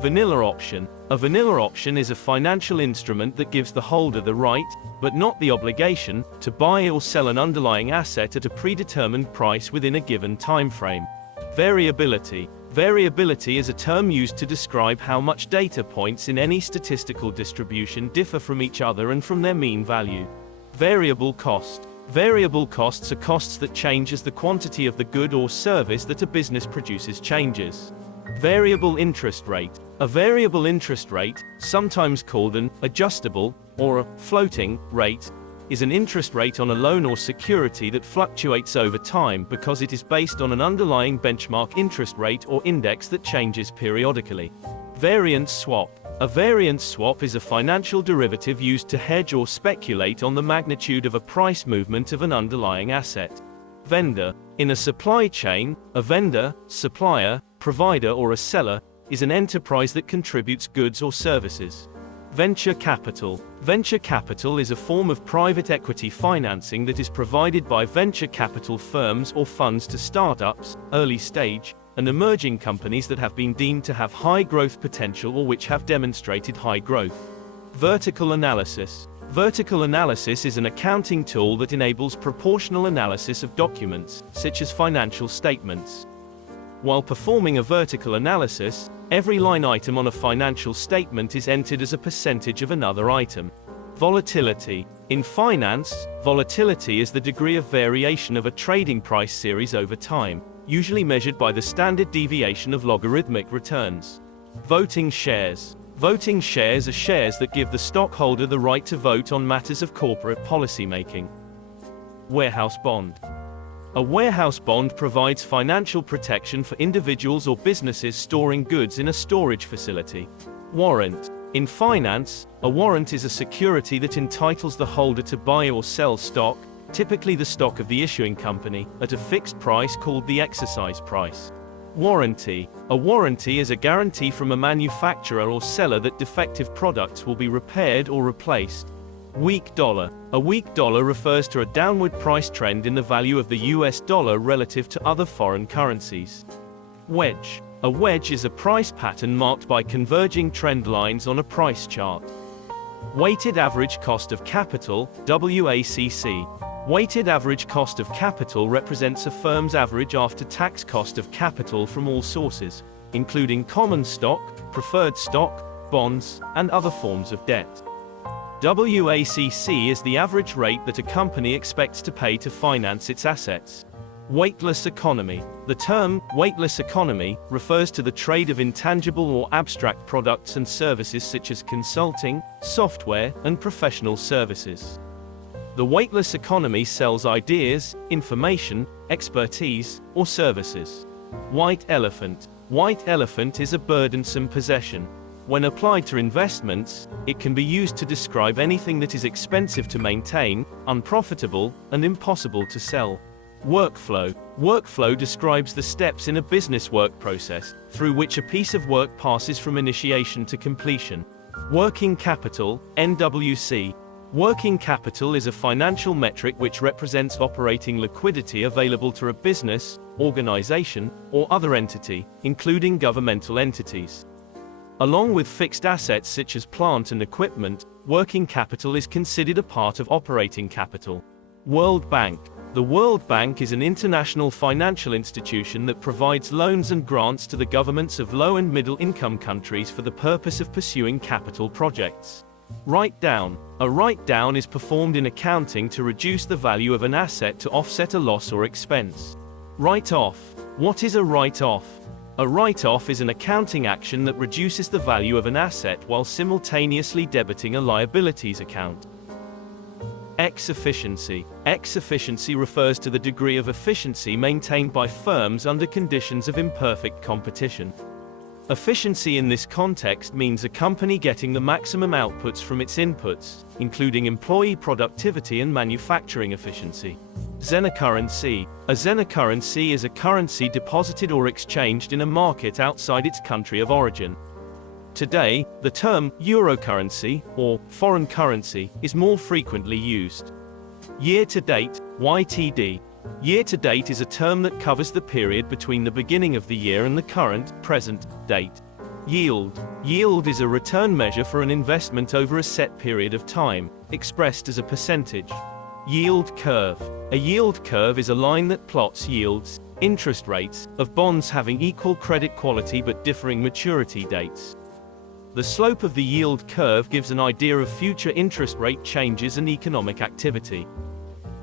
Vanilla option. A vanilla option is a financial instrument that gives the holder the right, but not the obligation, to buy or sell an underlying asset at a predetermined price within a given time frame. Variability. Variability is a term used to describe how much data points in any statistical distribution differ from each other and from their mean value. Variable cost. Variable costs are costs that change as the quantity of the good or service that a business produces changes. Variable interest rate. A variable interest rate, sometimes called an adjustable or a floating rate, is an interest rate on a loan or security that fluctuates over time because it is based on an underlying benchmark interest rate or index that changes periodically. Variance swap. A variance swap is a financial derivative used to hedge or speculate on the magnitude of a price movement of an underlying asset. Vendor. In a supply chain, a vendor, supplier, provider or a seller is an enterprise that contributes goods or services. Venture capital. Venture capital is a form of private equity financing that is provided by venture capital firms or funds to startups, early stage, and emerging companies that have been deemed to have high growth potential or which have demonstrated high growth. Vertical analysis. Vertical analysis is an accounting tool that enables proportional analysis of documents, such as financial statements. While performing a vertical analysis, every line item on a financial statement is entered as a percentage of another item. Volatility. In finance, volatility is the degree of variation of a trading price series over time, usually measured by the standard deviation of logarithmic returns. Voting shares. Voting shares are shares that give the stockholder the right to vote on matters of corporate policymaking. Warehouse bond. A warehouse bond provides financial protection for individuals or businesses storing goods in a storage facility. Warrant. In finance, a warrant is a security that entitles the holder to buy or sell stock, typically the stock of the issuing company, at a fixed price called the exercise price. Warranty. A warranty is a guarantee from a manufacturer or seller that defective products will be repaired or replaced. Weak dollar. A weak dollar refers to a downward price trend in the value of the US dollar relative to other foreign currencies. Wedge. A wedge is a price pattern marked by converging trend lines on a price chart. Weighted average cost of capital, WACC. Weighted average cost of capital represents a firm's average after-tax cost of capital from all sources, including common stock, preferred stock, bonds, and other forms of debt. WACC is the average rate that a company expects to pay to finance its assets. Weightless economy. The term, weightless economy, refers to the trade of intangible or abstract products and services such as consulting, software, and professional services. The weightless economy sells ideas, information, expertise, or services. White elephant. White elephant is a burdensome possession. When applied to investments, it can be used to describe anything that is expensive to maintain, unprofitable, and impossible to sell. Workflow. Workflow describes the steps in a business work process, through which a piece of work passes from initiation to completion. Working capital, NWC. Working capital is a financial metric which represents operating liquidity available to a business, organization, or other entity, including governmental entities. Along with fixed assets such as plant and equipment, working capital is considered a part of operating capital. World Bank. The World Bank is an international financial institution that provides loans and grants to the governments of low and middle income countries for the purpose of pursuing capital projects. Write-down. A write-down is performed in accounting to reduce the value of an asset to offset a loss or expense. Write-off. What is a write-off? A write-off is an accounting action that reduces the value of an asset while simultaneously debiting a liabilities account. X-efficiency. X-efficiency refers to the degree of efficiency maintained by firms under conditions of imperfect competition. Efficiency in this context means a company getting the maximum outputs from its inputs, including employee productivity and manufacturing efficiency. Xenocurrency. A xenocurrency is a currency deposited or exchanged in a market outside its country of origin. Today, the term Eurocurrency, or foreign currency, is more frequently used. Year-to-date, YTD. Year-to-date is a term that covers the period between the beginning of the year and the current, present, date. Yield. Yield is a return measure for an investment over a set period of time, expressed as a percentage. Yield curve. A yield curve is a line that plots yields, interest rates, of bonds having equal credit quality but differing maturity dates. The slope of the yield curve gives an idea of future interest rate changes and economic activity.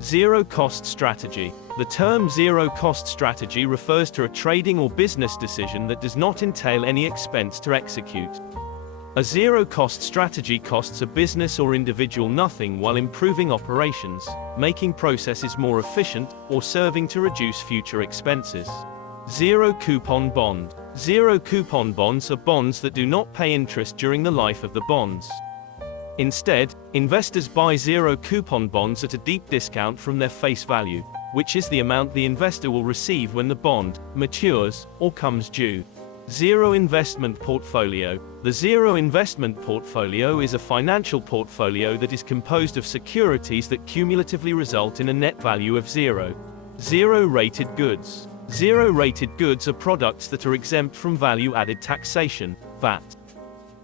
Zero-cost strategy. The term zero-cost strategy refers to a trading or business decision that does not entail any expense to execute. A zero-cost strategy costs a business or individual nothing while improving operations, making processes more efficient, or serving to reduce future expenses. Zero-coupon bond. Zero-coupon bonds are bonds that do not pay interest during the life of the bonds. Instead, investors buy zero-coupon bonds at a deep discount from their face value, which is the amount the investor will receive when the bond matures or comes due. Zero investment portfolio. The zero investment portfolio is a financial portfolio that is composed of securities that cumulatively result in a net value of zero. Zero-rated goods. Zero-rated goods are products that are exempt from value-added taxation, VAT.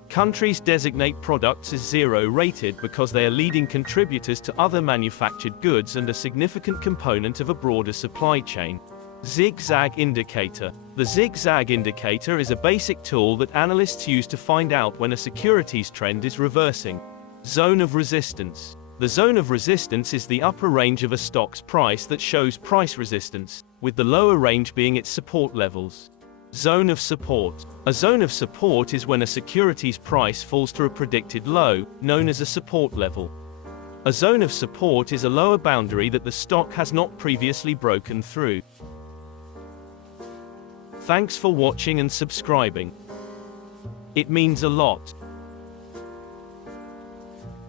Countries designate products as zero-rated because they are leading contributors to other manufactured goods and a significant component of a broader supply chain. Zigzag indicator. The zigzag indicator is a basic tool that analysts use to find out when a securities trend is reversing. Zone of resistance. The zone of resistance is the upper range of a stock's price that shows price resistance, with the lower range being its support levels. Zone of support. A zone of support is when a security's price falls to a predicted low, known as a support level. A zone of support is a lower boundary that the stock has not previously broken through. Thanks for watching and subscribing. It means a lot.